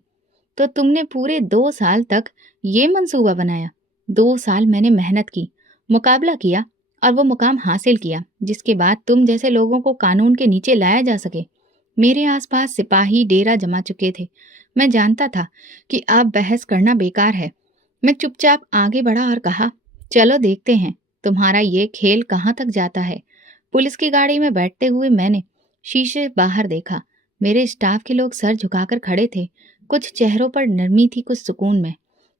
तो तुमने पूरे 2 साल तक ये मंसूबा बनाया? 2 साल मैंने मेहनत की, मुकाबला किया और वो मुकाम हासिल किया जिसके बाद तुम जैसे लोगों को कानून के नीचे लाया जा सके। मेरे आसपास सिपाही डेरा जमा चुके थे। मैं जानता था कि अब बहस करना बेकार है। मैं चुपचाप आगे बढ़ा और कहा, चलो देखते हैं तुम्हारा ये खेल कहाँ तक जाता है। पुलिस की गाड़ी में बैठते हुए मैंने शीशे बाहर देखा। मेरे स्टाफ के लोग सर झुकाकर खड़े थे। कुछ चेहरों पर नरमी थी, कुछ सुकून में।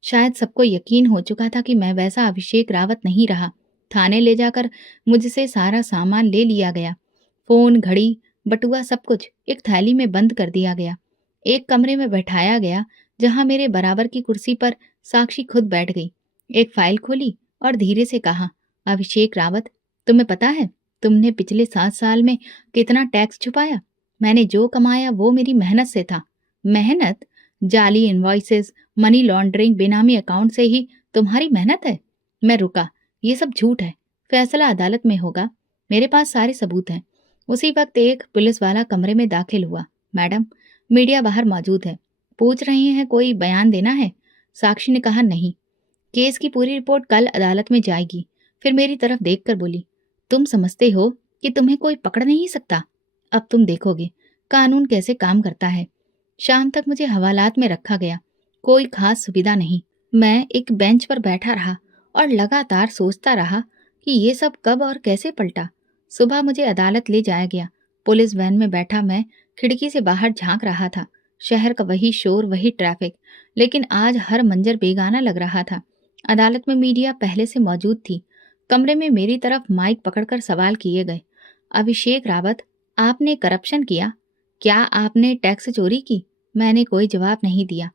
शायद सबको यकीन हो चुका था कि मैं वैसा अभिषेक रावत नहीं रहा। थाने ले जाकर मुझसे सारा सामान ले लिया गया। फोन, घड़ी, बटुआ सब कुछ एक थैली में बंद कर दिया गया। एक कमरे में बैठाया गया जहां मेरे बराबर की कुर्सी पर साक्षी खुद बैठ गई। एक फाइल खोली और धीरे से कहा, अभिषेक रावत, तुम्हें पता है तुमने पिछले 7 साल में कितना टैक्स छुपाया? मैंने जो कमाया वो मेरी मेहनत से था। मेहनत? जाली इनवॉइसेस, मनी लॉन्ड्रिंग, बेनामी अकाउंट से ही तुम्हारी मेहनत है? मैं रुका। ये सब झूठ है। फैसला अदालत में होगा। मेरे पास सारे सबूत हैं। उसी वक्त एक पुलिस वाला कमरे में दाखिल हुआ। मैडम, मीडिया बाहर मौजूद है। पूछ रहे हैं कोई बयान देना है? साक्षी ने कहा, नहीं। केस की पूरी रिपोर्ट कल अदालत में जाएगी। फिर मेरी तरफ देखकर बोली, तुम समझते हो कि तुम्हें कोई पकड़ नहीं सकता? अब तुम देखोगे कानून कैसे काम करता है। शाम तक मुझे हवालात में रखा गया। कोई खास सुविधा नहीं। मैं एक बेंच पर बैठा रहा और लगातार सोचता रहा कि ये सब कब और कैसे पलटा। सुबह मुझे अदालत ले जाया गया। पुलिस वैन में बैठा मैं खिड़की से बाहर झांक रहा था। शहर का वही शोर, वही ट्रैफिक, लेकिन आज हर मंजर बेगाना लग रहा था। अदालत में मीडिया पहले से मौजूद थी। कमरे में मेरी तरफ माइक पकड़कर सवाल किए गए। अभिषेक रावत, आपने करप्शन किया? क्या आपने टैक्स चोरी की? मैंने कोई जवाब नहीं दिया।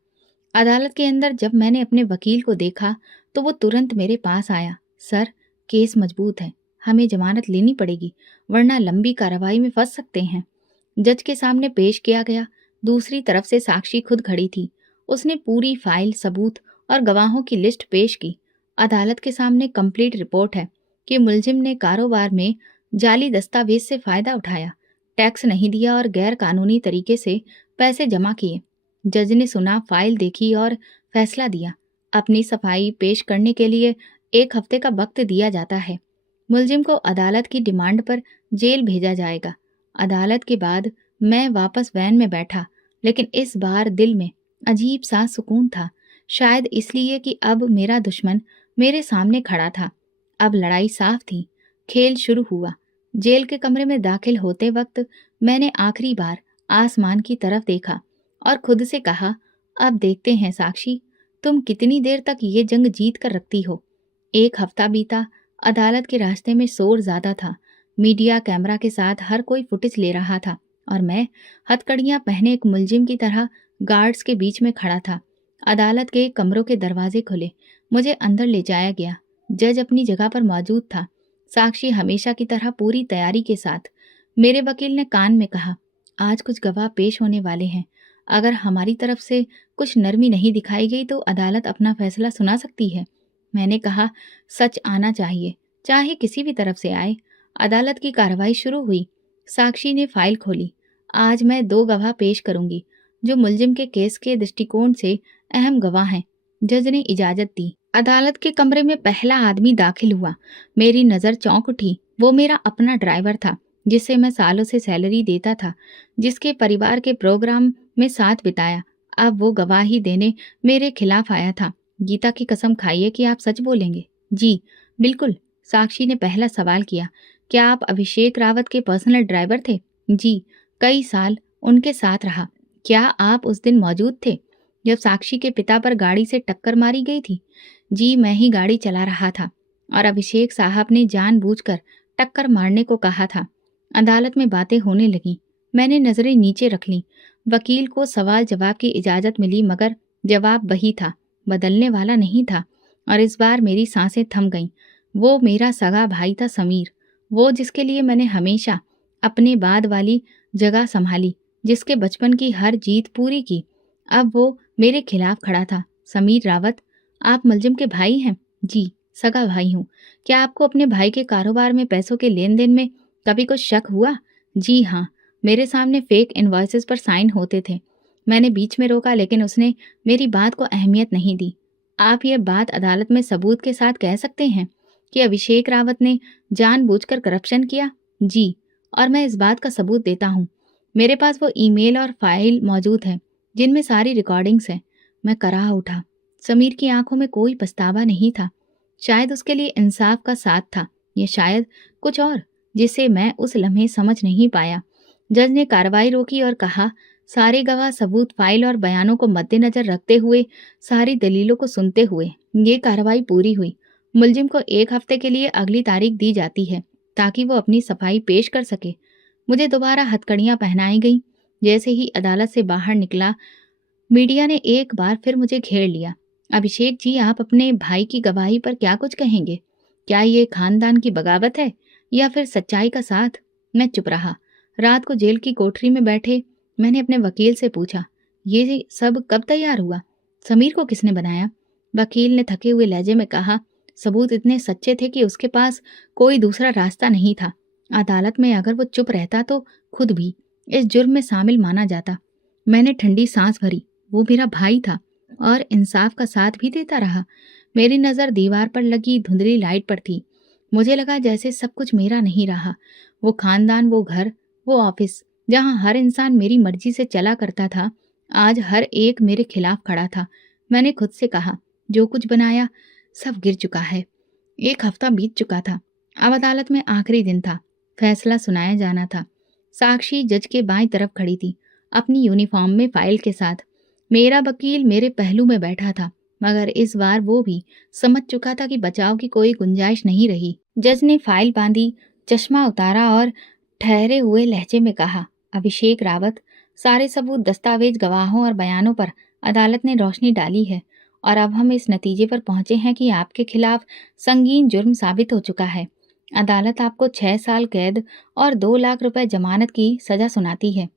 अदालत के अंदर जब मैंने अपने वकील को देखा तो वो तुरंत मेरे पास आया। सर, केस मजबूत है, हमें जमानत लेनी पड़ेगी वरना लंबी कार्रवाई में फंस सकते हैं। जज के सामने पेश किया गया। दूसरी तरफ से साक्षी खुद खड़ी थी। उसने पूरी फाइल, सबूत और गवाहों की लिस्ट पेश की। अदालत के सामने कंप्लीट रिपोर्ट है कि मुलजिम ने कारोबार में जाली दस्तावेज से फायदा उठाया, टैक्स नहीं दिया और गैर कानूनी तरीके से पैसे जमा किए। जज ने सुना, फाइल देखी और फैसला दिया। अपनी सफाई पेश करने के लिए 1 हफ्ते का वक्त दिया जाता है। मुलजिम को अदालत की डिमांड पर जेल भेजा जाएगा। अदालत के बाद मैं वापस वैन में बैठा, लेकिन इस बार दिल में अजीब सा सुकून था। शायद इसलिए कि अब मेरा दुश्मन मेरे सामने खड़ा था। अब लड़ाई साफ थी। खेल शुरू हुआ। जेल के कमरे में दाखिल होते वक्त मैंने आखिरी बार आसमान की तरफ देखा और खुद से कहा, अब देखते हैं साक्षी, तुम कितनी देर तक ये जंग जीत कर रखती हो। 1 हफ्ता बीता। अदालत के रास्ते में शोर ज्यादा था। मीडिया कैमरा के साथ हर कोई फुटेज ले रहा था और मैं हथकड़ियां पहने एक मुलजिम की तरह गार्ड्स के बीच में खड़ा था। अदालत के कमरों के दरवाजे खुले। मुझे अंदर ले जाया गया। जज अपनी जगह पर मौजूद था। साक्षी हमेशा की तरह पूरी तैयारी के साथ। मेरे वकील ने कान में कहा, आज कुछ गवाह पेश होने वाले हैं। अगर हमारी तरफ से कुछ नरमी नहीं दिखाई गई तो अदालत अपना फैसला सुना सकती है। मैंने कहा, सच आना चाहिए, चाहे किसी भी तरफ से आए। अदालत की कार्रवाई शुरू हुई। साक्षी ने फाइल खोली। आज मैं 2 गवाह पेश करूंगी जो मुलजिम के केस के दृष्टिकोण से अहम गवाह हैं। जज ने इजाजत दी। अदालत के कमरे में पहला आदमी दाखिल हुआ। मेरी नजर चौंक उठी। वो मेरा अपना ड्राइवर था, जिसे मैं सालों से सैलरी देता था, जिसके परिवार के प्रोग्राम में साथ बिताया। अब वो गवाही देने मेरे खिलाफ आया था। गीता की कसम खाइए कि आप सच बोलेंगे। जी बिल्कुल। साक्षी ने पहला सवाल किया, क्या आप अभिषेक रावत के पर्सनल ड्राइवर थे? जी, कई साल उनके साथ रहा। क्या आप उस दिन मौजूद थे जब साक्षी के पिता पर गाड़ी से टक्कर मारी गई थी? जी, मैं ही गाड़ी चला रहा था और अभिषेक साहब ने जानबूझकर टक्कर मारने को कहा था। अदालत में बातें होने लगी। मैंने नजरें नीचे रख लीं। वकील को सवाल जवाब की इजाजत मिली, मगर जवाब वही था, बदलने वाला नहीं था। और इस बार मेरी सांसें थम गईं। वो मेरा सगा भाई था समीर, वो जिसके लिए मैंने हमेशा अपने बाद वाली जगह संभाली, जिसके बचपन की हर जीत पूरी की। अब वो मेरे खिलाफ खड़ा था। समीर रावत, आप मुलजिम के भाई हैं? जी, सगा भाई हूँ। क्या आपको अपने भाई के कारोबार में पैसों के लेन देन में कभी कुछ शक हुआ? जी हाँ, मेरे सामने फेक इनवॉइसेस पर साइन होते थे। मैंने बीच में रोका, लेकिन उसने मेरी बात को अहमियत नहीं दी। आप ये बात अदालत में सबूत के साथ कह सकते हैं कि अभिषेक रावत ने जानबूझकर करप्शन किया? जी, और मैं इस बात का सबूत देता हूँ। मेरे पास वो ईमेल और फाइल मौजूद है जिनमें सारी रिकॉर्डिंग्स हैं। मैं कराह उठा। समीर की आंखों में कोई पछतावा नहीं था। शायद उसके लिए इंसाफ का साथ था, या शायद कुछ और जिसे मैं उस लम्हे समझ नहीं पाया। जज ने कार्रवाई रोकी और कहा, सारे गवाह, सबूत, फाइल और बयानों को मद्देनजर रखते हुए, सारी दलीलों को सुनते हुए ये कार्रवाई पूरी हुई। मुलजिम को 1 हफ्ते के लिए अगली तारीख दी जाती है ताकि वो अपनी सफाई पेश कर सके। मुझे दोबारा हथकड़ियां पहनाई गईं। जैसे ही अदालत से बाहर निकला, मीडिया ने एक बार फिर मुझे घेर लिया। अभिषेक जी, आप अपने भाई की गवाही पर क्या कुछ कहेंगे? क्या ये खानदान की बगावत है या फिर सच्चाई का साथ? मैं चुप रहा। रात को जेल की कोठरी में बैठे मैंने अपने वकील से पूछा, ये सब कब तैयार हुआ? समीर को किसने बनाया? वकील ने थके हुए लहजे में कहा, सबूत इतने सच्चे थे कि उसके पास कोई दूसरा रास्ता नहीं था। अदालत में अगर वो चुप रहता तो खुद भी इस जुर्म में शामिल माना जाता। मैंने ठंडी सांस भरी। वो मेरा भाई था और इंसाफ का साथ भी देता रहा। मेरी नज़र दीवार पर लगी धुंधली लाइट पर थी। मुझे लगा जैसे सब कुछ मेरा नहीं रहा। वो खानदान, वो घर, वो ऑफिस, जहाँ हर इंसान मेरी मर्जी से चला करता था, आज हर एक मेरे खिलाफ खड़ा था। मैंने खुद से कहा, जो कुछ बनाया सब गिर चुका है। 1 हफ्ता बीत चुका था। अब अदालत में आखिरी दिन था। फैसला सुनाया जाना था। साक्षी जज के बाईं तरफ खड़ी थी, अपनी यूनिफॉर्म में फाइल के साथ। मेरा वकील मेरे पहलू में बैठा था, मगर इस बार वो भी समझ चुका था कि बचाव की कोई गुंजाइश नहीं रही। जज ने फाइल बांधी, चश्मा उतारा और ठहरे हुए लहजे में कहा, अभिषेक रावत, सारे सबूत, दस्तावेज, गवाहों और बयानों पर अदालत ने रोशनी डाली है और अब हम इस नतीजे पर पहुंचे हैं कि आपके खिलाफ संगीन जुर्म साबित हो चुका है। अदालत आपको 6 साल कैद और 2 लाख रुपए जमानत की सजा सुनाती है।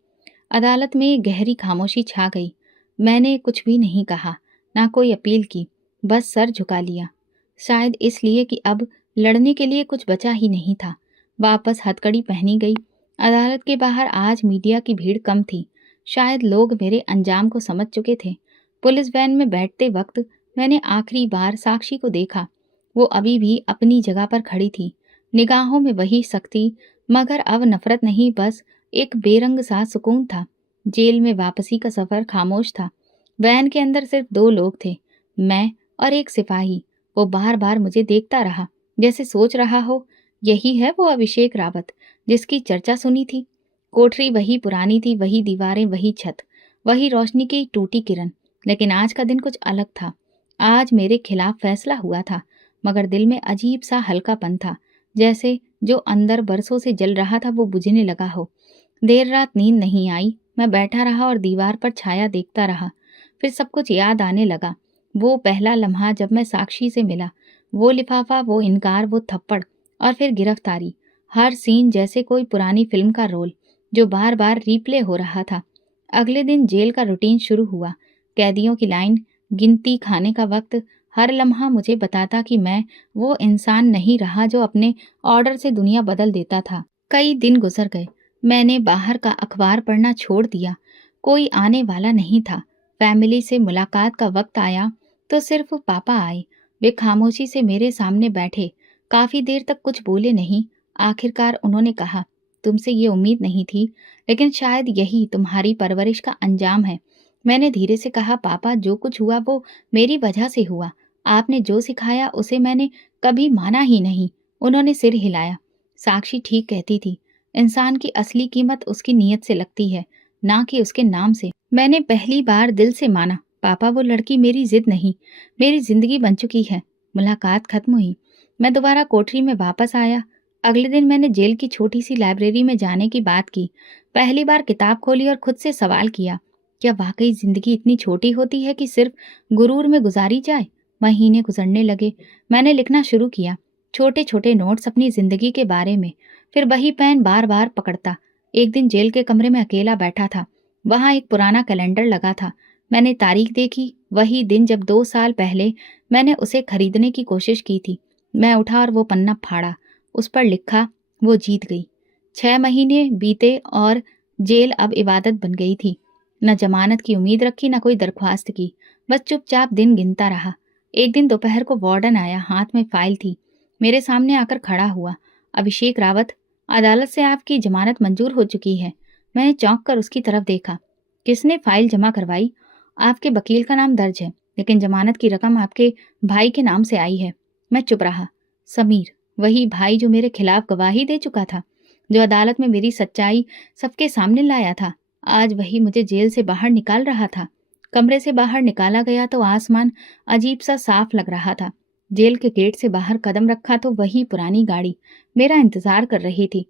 अदालत में गहरी खामोशी छा गई। मैंने कुछ भी नहीं कहा, ना कोई अपील की, बस सर झुका लिया। शायद इसलिए कि अब लड़ने के लिए कुछ बचा ही नहीं था। वापस हथकड़ी पहनी गई। अदालत के बाहर आज मीडिया की भीड़ कम थी। शायद लोग मेरे अंजाम को समझ चुके थे। पुलिस वैन में बैठते वक्त मैंने आखिरी बार साक्षी को देखा। वो अभी भी अपनी जगह पर खड़ी थी, निगाहों में वही सख्ती, मगर अब नफरत नहीं, बस एक बेरंग सा सुकून था। जेल में वापसी का सफर खामोश था। वैन के अंदर सिर्फ 2 लोग थे, मैं और एक सिपाही। वो बार बार मुझे देखता रहा, जैसे सोच रहा हो, यही है वो अभिषेक रावत जिसकी चर्चा सुनी थी। कोठरी वही पुरानी थी, वही दीवारें, वही छत, वही रोशनी की टूटी किरण। लेकिन आज का दिन कुछ अलग था। आज मेरे खिलाफ फैसला हुआ था, मगर दिल में अजीब सा हल्कापन था, जैसे जो अंदर बरसों से जल रहा था वो बुझने लगा हो। देर रात नींद नहीं आई। मैं बैठा रहा और दीवार पर छाया देखता रहा। फिर सब कुछ याद आने लगा। वो पहला लम्हा जब मैं साक्षी से मिला, वो लिफाफा, वो इनकार, वो थप्पड़ और फिर गिरफ्तारी। हर सीन जैसे कोई पुरानी फिल्म का रोल जो बार बार रीप्ले हो रहा था। अगले दिन जेल का रूटीन शुरू हुआ। कैदियों की लाइन, गिनती, खाने का वक्त, हर लम्हा मुझे बताता कि मैं वो इंसान नहीं रहा जो अपने ऑर्डर से दुनिया बदल देता था। कई दिन गुजर गए। मैंने बाहर का अखबार पढ़ना छोड़ दिया। कोई आने वाला नहीं था। फैमिली से मुलाकात का वक्त आया तो सिर्फ पापा आए। वे खामोशी से मेरे सामने बैठे, काफी देर तक कुछ बोले नहीं। आखिरकार उन्होंने कहा, तुमसे ये उम्मीद नहीं थी, लेकिन शायद यही तुम्हारी परवरिश का अंजाम है। मैंने धीरे से कहा, पापा, जो कुछ हुआ वो मेरी वजह से हुआ। आपने जो सिखाया उसे मैंने कभी माना ही नहीं। उन्होंने सिर हिलाया। साक्षी ठीक कहती थी, इंसान की असली कीमत उसकी नीयत से लगती है, ना कि उसके नाम से। मैंने पहली बार दिल से माना, पापा, वो लड़की मेरी जिद नहीं, मेरी जिंदगी बन चुकी है। मुलाकात खत्म हुई। मैं दोबारा कोठरी में वापस आया। अगले दिन मैंने जेल की छोटी सी लाइब्रेरी में जाने की बात की। पहली बार किताब खोली और खुद से सवाल किया, क्या वाकई जिंदगी इतनी छोटी होती है कि सिर्फ गुरूर में गुजारी जाए? महीने गुजरने लगे। मैंने लिखना शुरू किया, छोटे छोटे नोट्स अपनी जिंदगी के बारे में। फिर वही पेन बार बार पकड़ता। एक दिन जेल के कमरे में अकेला बैठा था। वहां एक पुराना कैलेंडर लगा था। मैंने तारीख देखी, वही दिन जब 2 साल पहले मैंने उसे खरीदने की कोशिश की थी। मैं उठा और वो पन्ना फाड़ा। उस पर लिखा, वो जीत गई। 6 महीने बीते और जेल अब इबादत बन गई थी। न जमानत की उम्मीद रखी, न कोई दरख्वास्त की। बस चुपचाप दिन गिनता रहा। एक दिन दोपहर को वार्डन आया, हाथ में फाइल थी। मेरे सामने आकर खड़ा हुआ। अभिषेक रावत, अदालत से आपकी जमानत मंजूर हो चुकी है। मैंने चौंक कर उसकी तरफ देखा। किसने फाइल जमा करवाई? आपके वकील का नाम दर्ज है, लेकिन जमानत की रकम आपके भाई के नाम से आई है। मैं चुप रहा। समीर, वही भाई जो मेरे खिलाफ गवाही दे चुका था, जो अदालत में मेरी सच्चाई सबके सामने लाया था, आज वही मुझे जेल से बाहर निकाल रहा था। कमरे से बाहर निकाला गया तो आसमान अजीब सा साफ लग रहा था। जेल के गेट से बाहर कदम रखा तो वही पुरानी गाड़ी मेरा इंतजार कर रही थी।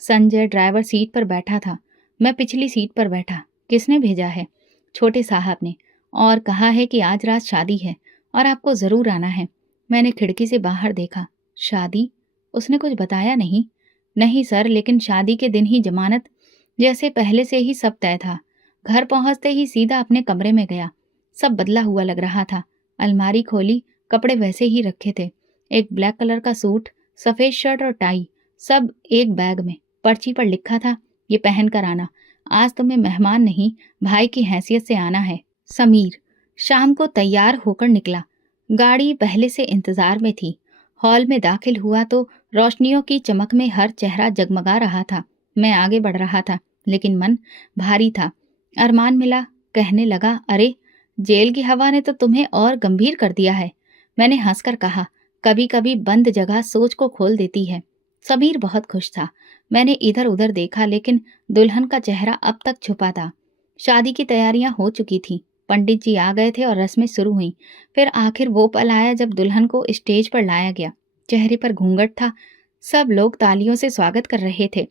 संजय ड्राइवर सीट पर बैठा था। मैं पिछली सीट पर बैठा। किसने भेजा है? छोटे साहब ने, और कहा है कि आज रात शादी है और आपको जरूर आना है। मैंने खिड़की से बाहर देखा। शादी? उसने कुछ बताया नहीं? नहीं सर, लेकिन शादी के दिन ही जमानत। जैसे पहले से ही सब तय था। घर पहुंचते ही सीधा अपने कमरे में गया। सब बदला हुआ लग रहा था। अलमारी खोली, कपड़े वैसे ही रखे थे। एक ब्लैक कलर का सूट, सफेद शर्ट और टाई, सब एक बैग में। पर्ची पर लिखा था, ये पहन कर आना। आज तुम्हें मेहमान नहीं, भाई की हैसियत से आना है। समीर शाम को तैयार होकर निकला। गाड़ी पहले से इंतजार में थी। हॉल में दाखिल हुआ तो रोशनियों की चमक में हर चेहरा जगमगा रहा था। मैं आगे बढ़ रहा था, लेकिन मन भारी था। अरमान मिला, कहने लगा, अरे जेल की हवा ने तो तुम्हें और गंभीर कर दिया है। मैंने हंसकर कहा, कभी कभी बंद जगह सोच को खोल देती है। समीर बहुत खुश था। मैंने इधर उधर देखा, लेकिन दुल्हन का चेहरा अब तक छुपा था। शादी की तैयारियां हो चुकी थीं। पंडित जी आ गए थे और रस्में शुरू हुईं। फिर आखिर वो पल आया जब दुल्हन को स्टेज पर लाया गया। चेहरे पर घूंघट था। सब लोग तालियों से स्वागत कर रहे थे।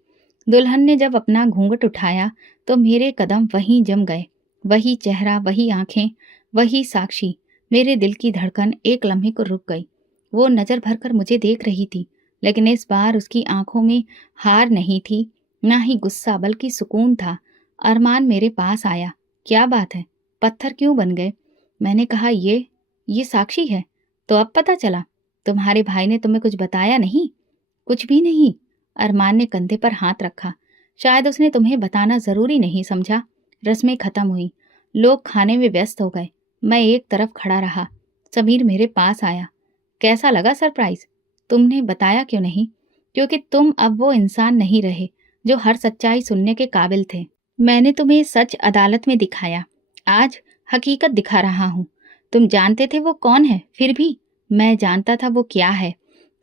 दुल्हन ने जब अपना घूंघट उठाया तो मेरे कदम वहीं जम गए। वही चेहरा, वही आंखें, वही साक्षी। मेरे दिल की धड़कन एक लम्हे को रुक गई। वो नजर भरकर मुझे देख रही थी, लेकिन इस बार उसकी आंखों में हार नहीं थी, ना ही गुस्सा, बल्कि सुकून था। अरमान मेरे पास आया। क्या बात है, पत्थर क्यों बन गए? मैंने कहा, ये साक्षी है। तो अब पता चला? तुम्हारे भाई ने तुम्हें कुछ बताया नहीं? कुछ भी नहीं। अरमान ने कंधे पर हाथ रखा। शायद उसने तुम्हें बताना जरूरी नहीं समझा। रस्में खत्म हुई। लोग खाने में व्यस्त हो गए। मैं एक तरफ खड़ा रहा। समीर मेरे पास आया। कैसा लगा सरप्राइज? तुमने बताया क्यों नहीं? क्योंकि तुम अब वो इंसान नहीं रहे जो हर सच्चाई सुनने के काबिल थे। मैंने तुम्हें सच अदालत में दिखाया। आज हकीकत दिखा रहा हूँ। तुम जानते थे वो कौन है, फिर भी मैं जानता था वो क्या है।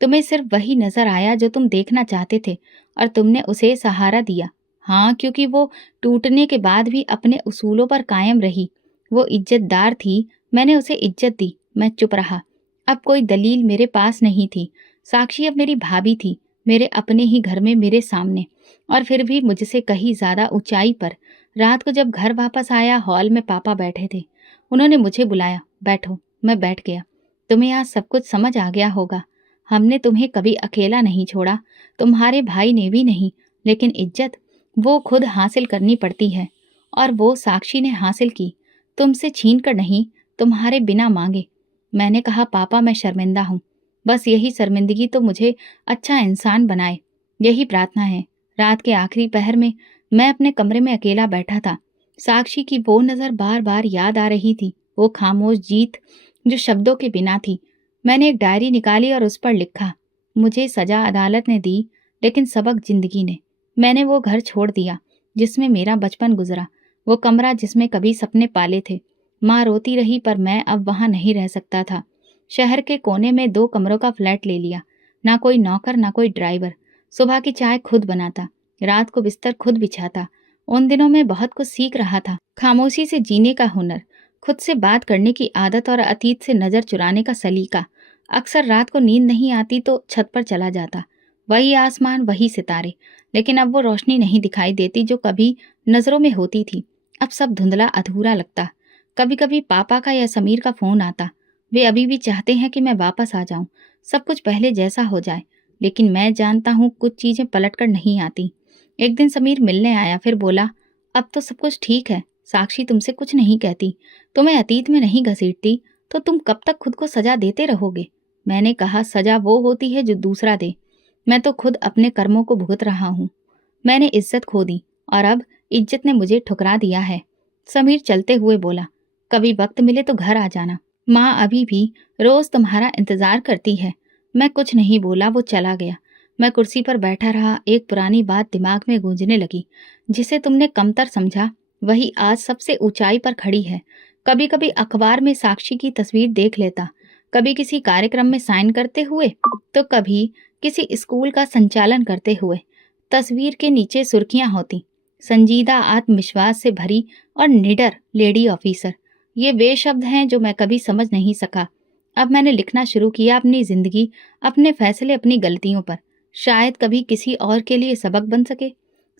तुम्हें सिर्फ वही नजर आया जो तुम देखना चाहते थे, और तुमने उसे सहारा दिया। हाँ, क्योंकि वो टूटने के बाद भी अपने उसूलों पर कायम रही। वो इज्जतदार थी, मैंने उसे इज्जत दी। मैं चुप रहा। अब कोई दलील मेरे पास नहीं थी। साक्षी अब मेरी भाभी थी, मेरे अपने ही घर में, मेरे सामने, और फिर भी मुझसे कहीं ज्यादा ऊंचाई पर। रात को जब घर वापस आया, हॉल में पापा बैठे थे। उन्होंने मुझे बुलाया, बैठो। मैं बैठ गया। तुम्हें आज सब कुछ समझ आ गया होगा। हमने तुम्हें कभी अकेला नहीं छोड़ा, तुम्हारे भाई ने भी नहीं, लेकिन इज्जत वो खुद हासिल करनी पड़ती है, और वो साक्षी ने हासिल की, तुमसे छीन कर नहीं, तुम्हारे बिना मांगे। मैंने कहा, पापा मैं शर्मिंदा हूँ। बस यही शर्मिंदगी तो मुझे अच्छा इंसान बनाए, यही प्रार्थना है। रात के आखिरी पहर में मैं अपने कमरे में अकेला बैठा था। साक्षी की वो नजर बार बार याद आ रही थी, वो खामोश जीत जो शब्दों के बिना थी। मैंने एक डायरी निकाली और उस पर लिखा, मुझे सजा अदालत ने दी, लेकिन सबक जिंदगी ने। मैंने वो घर छोड़ दिया जिसमें मेरा बचपन गुजरा, वो कमरा जिसमें कभी सपने पाले थे। माँ रोती रही, पर मैं अब वहां नहीं रह सकता था। शहर के कोने में 2 कमरों का फ्लैट ले लिया। ना कोई नौकर, ना कोई ड्राइवर। सुबह की चाय खुद बनाता, रात को बिस्तर खुद बिछाता। उन दिनों में बहुत कुछ सीख रहा था। खामोशी से जीने का हुनर, खुद से बात करने की आदत, और अतीत से नजर चुराने का सलीका। अक्सर रात को नींद नहीं आती तो छत पर चला जाता। वही आसमान, वही सितारे, लेकिन अब वो रोशनी नहीं दिखाई देती जो कभी नजरों में होती थी। अब सब धुंधला अधूरा लगता। कभी कभी पापा का या समीर का फोन आता। वे अभी भी चाहते हैं कि मैं वापस आ जाऊं, सब कुछ पहले जैसा हो जाए। लेकिन मैं जानता हूं कुछ चीजें पलट कर नहीं आती। एक दिन समीर मिलने आया, फिर बोला, अब तो सब कुछ ठीक है, साक्षी तुमसे कुछ नहीं कहती, तुम्हें अतीत में नहीं घसीटती, तो तुम कब तक खुद को सजा देते रहोगे। मैंने कहा, सजा वो होती है जो दूसरा दे, मैं तो खुद अपने कर्मों को भुगत रहा हूँ। मैंने इज्जत खो दी और अब इज्जत ने मुझे ठुकरा दिया है। समीर चलते हुए बोला, कभी वक्त मिले तो घर आ जाना, माँ अभी भी रोज तुम्हारा इंतजार करती है। मैं कुछ नहीं बोला, वो चला गया। मैं कुर्सी पर बैठा रहा। एक पुरानी बात दिमाग में गूंजने लगी। जिसे तुमने कमतर समझा वही आज सबसे ऊंचाई पर खड़ी है। कभी कभी अखबार में साक्षी की तस्वीर देख लेता, कभी किसी कार्यक्रम में साइन करते हुए, तो कभी किसी स्कूल का संचालन करते हुए। तस्वीर के नीचे सुर्खियां होती, संजीदा, आत्मविश्वास से भरी और निडर लेडी ऑफिसर। ये वे शब्द हैं जो मैं कभी समझ नहीं सका। अब मैंने लिखना शुरू किया अपनी जिंदगी, अपने फैसले, अपनी गलतियों पर। शायद कभी किसी और के लिए सबक बन सके।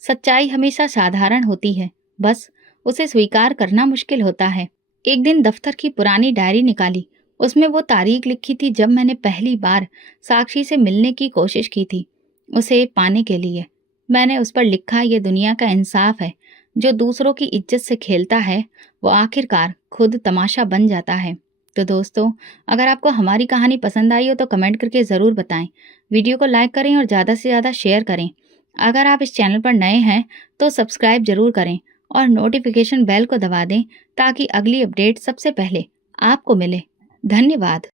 सच्चाई हमेशा साधारण होती है, बस उसे स्वीकार करना मुश्किल होता है। एक दिन दफ्तर की पुरानी डायरी निकाली। उसमें वो तारीख लिखी थी जब मैंने पहली बार साक्षी से मिलने की कोशिश की थी, उसे पाने के लिए। मैंने उस पर लिखा, ये दुनिया का इंसाफ है, जो दूसरों की इज्जत से खेलता है वो आखिरकार खुद तमाशा बन जाता है। तो दोस्तों, अगर आपको हमारी कहानी पसंद आई हो तो कमेंट करके ज़रूर बताएं। वीडियो को लाइक करें और ज़्यादा से ज़्यादा शेयर करें। अगर आप इस चैनल पर नए हैं तो सब्सक्राइब जरूर करें और नोटिफिकेशन बेल को दबा दें ताकि अगली अपडेट सबसे पहले आपको मिले। धन्यवाद।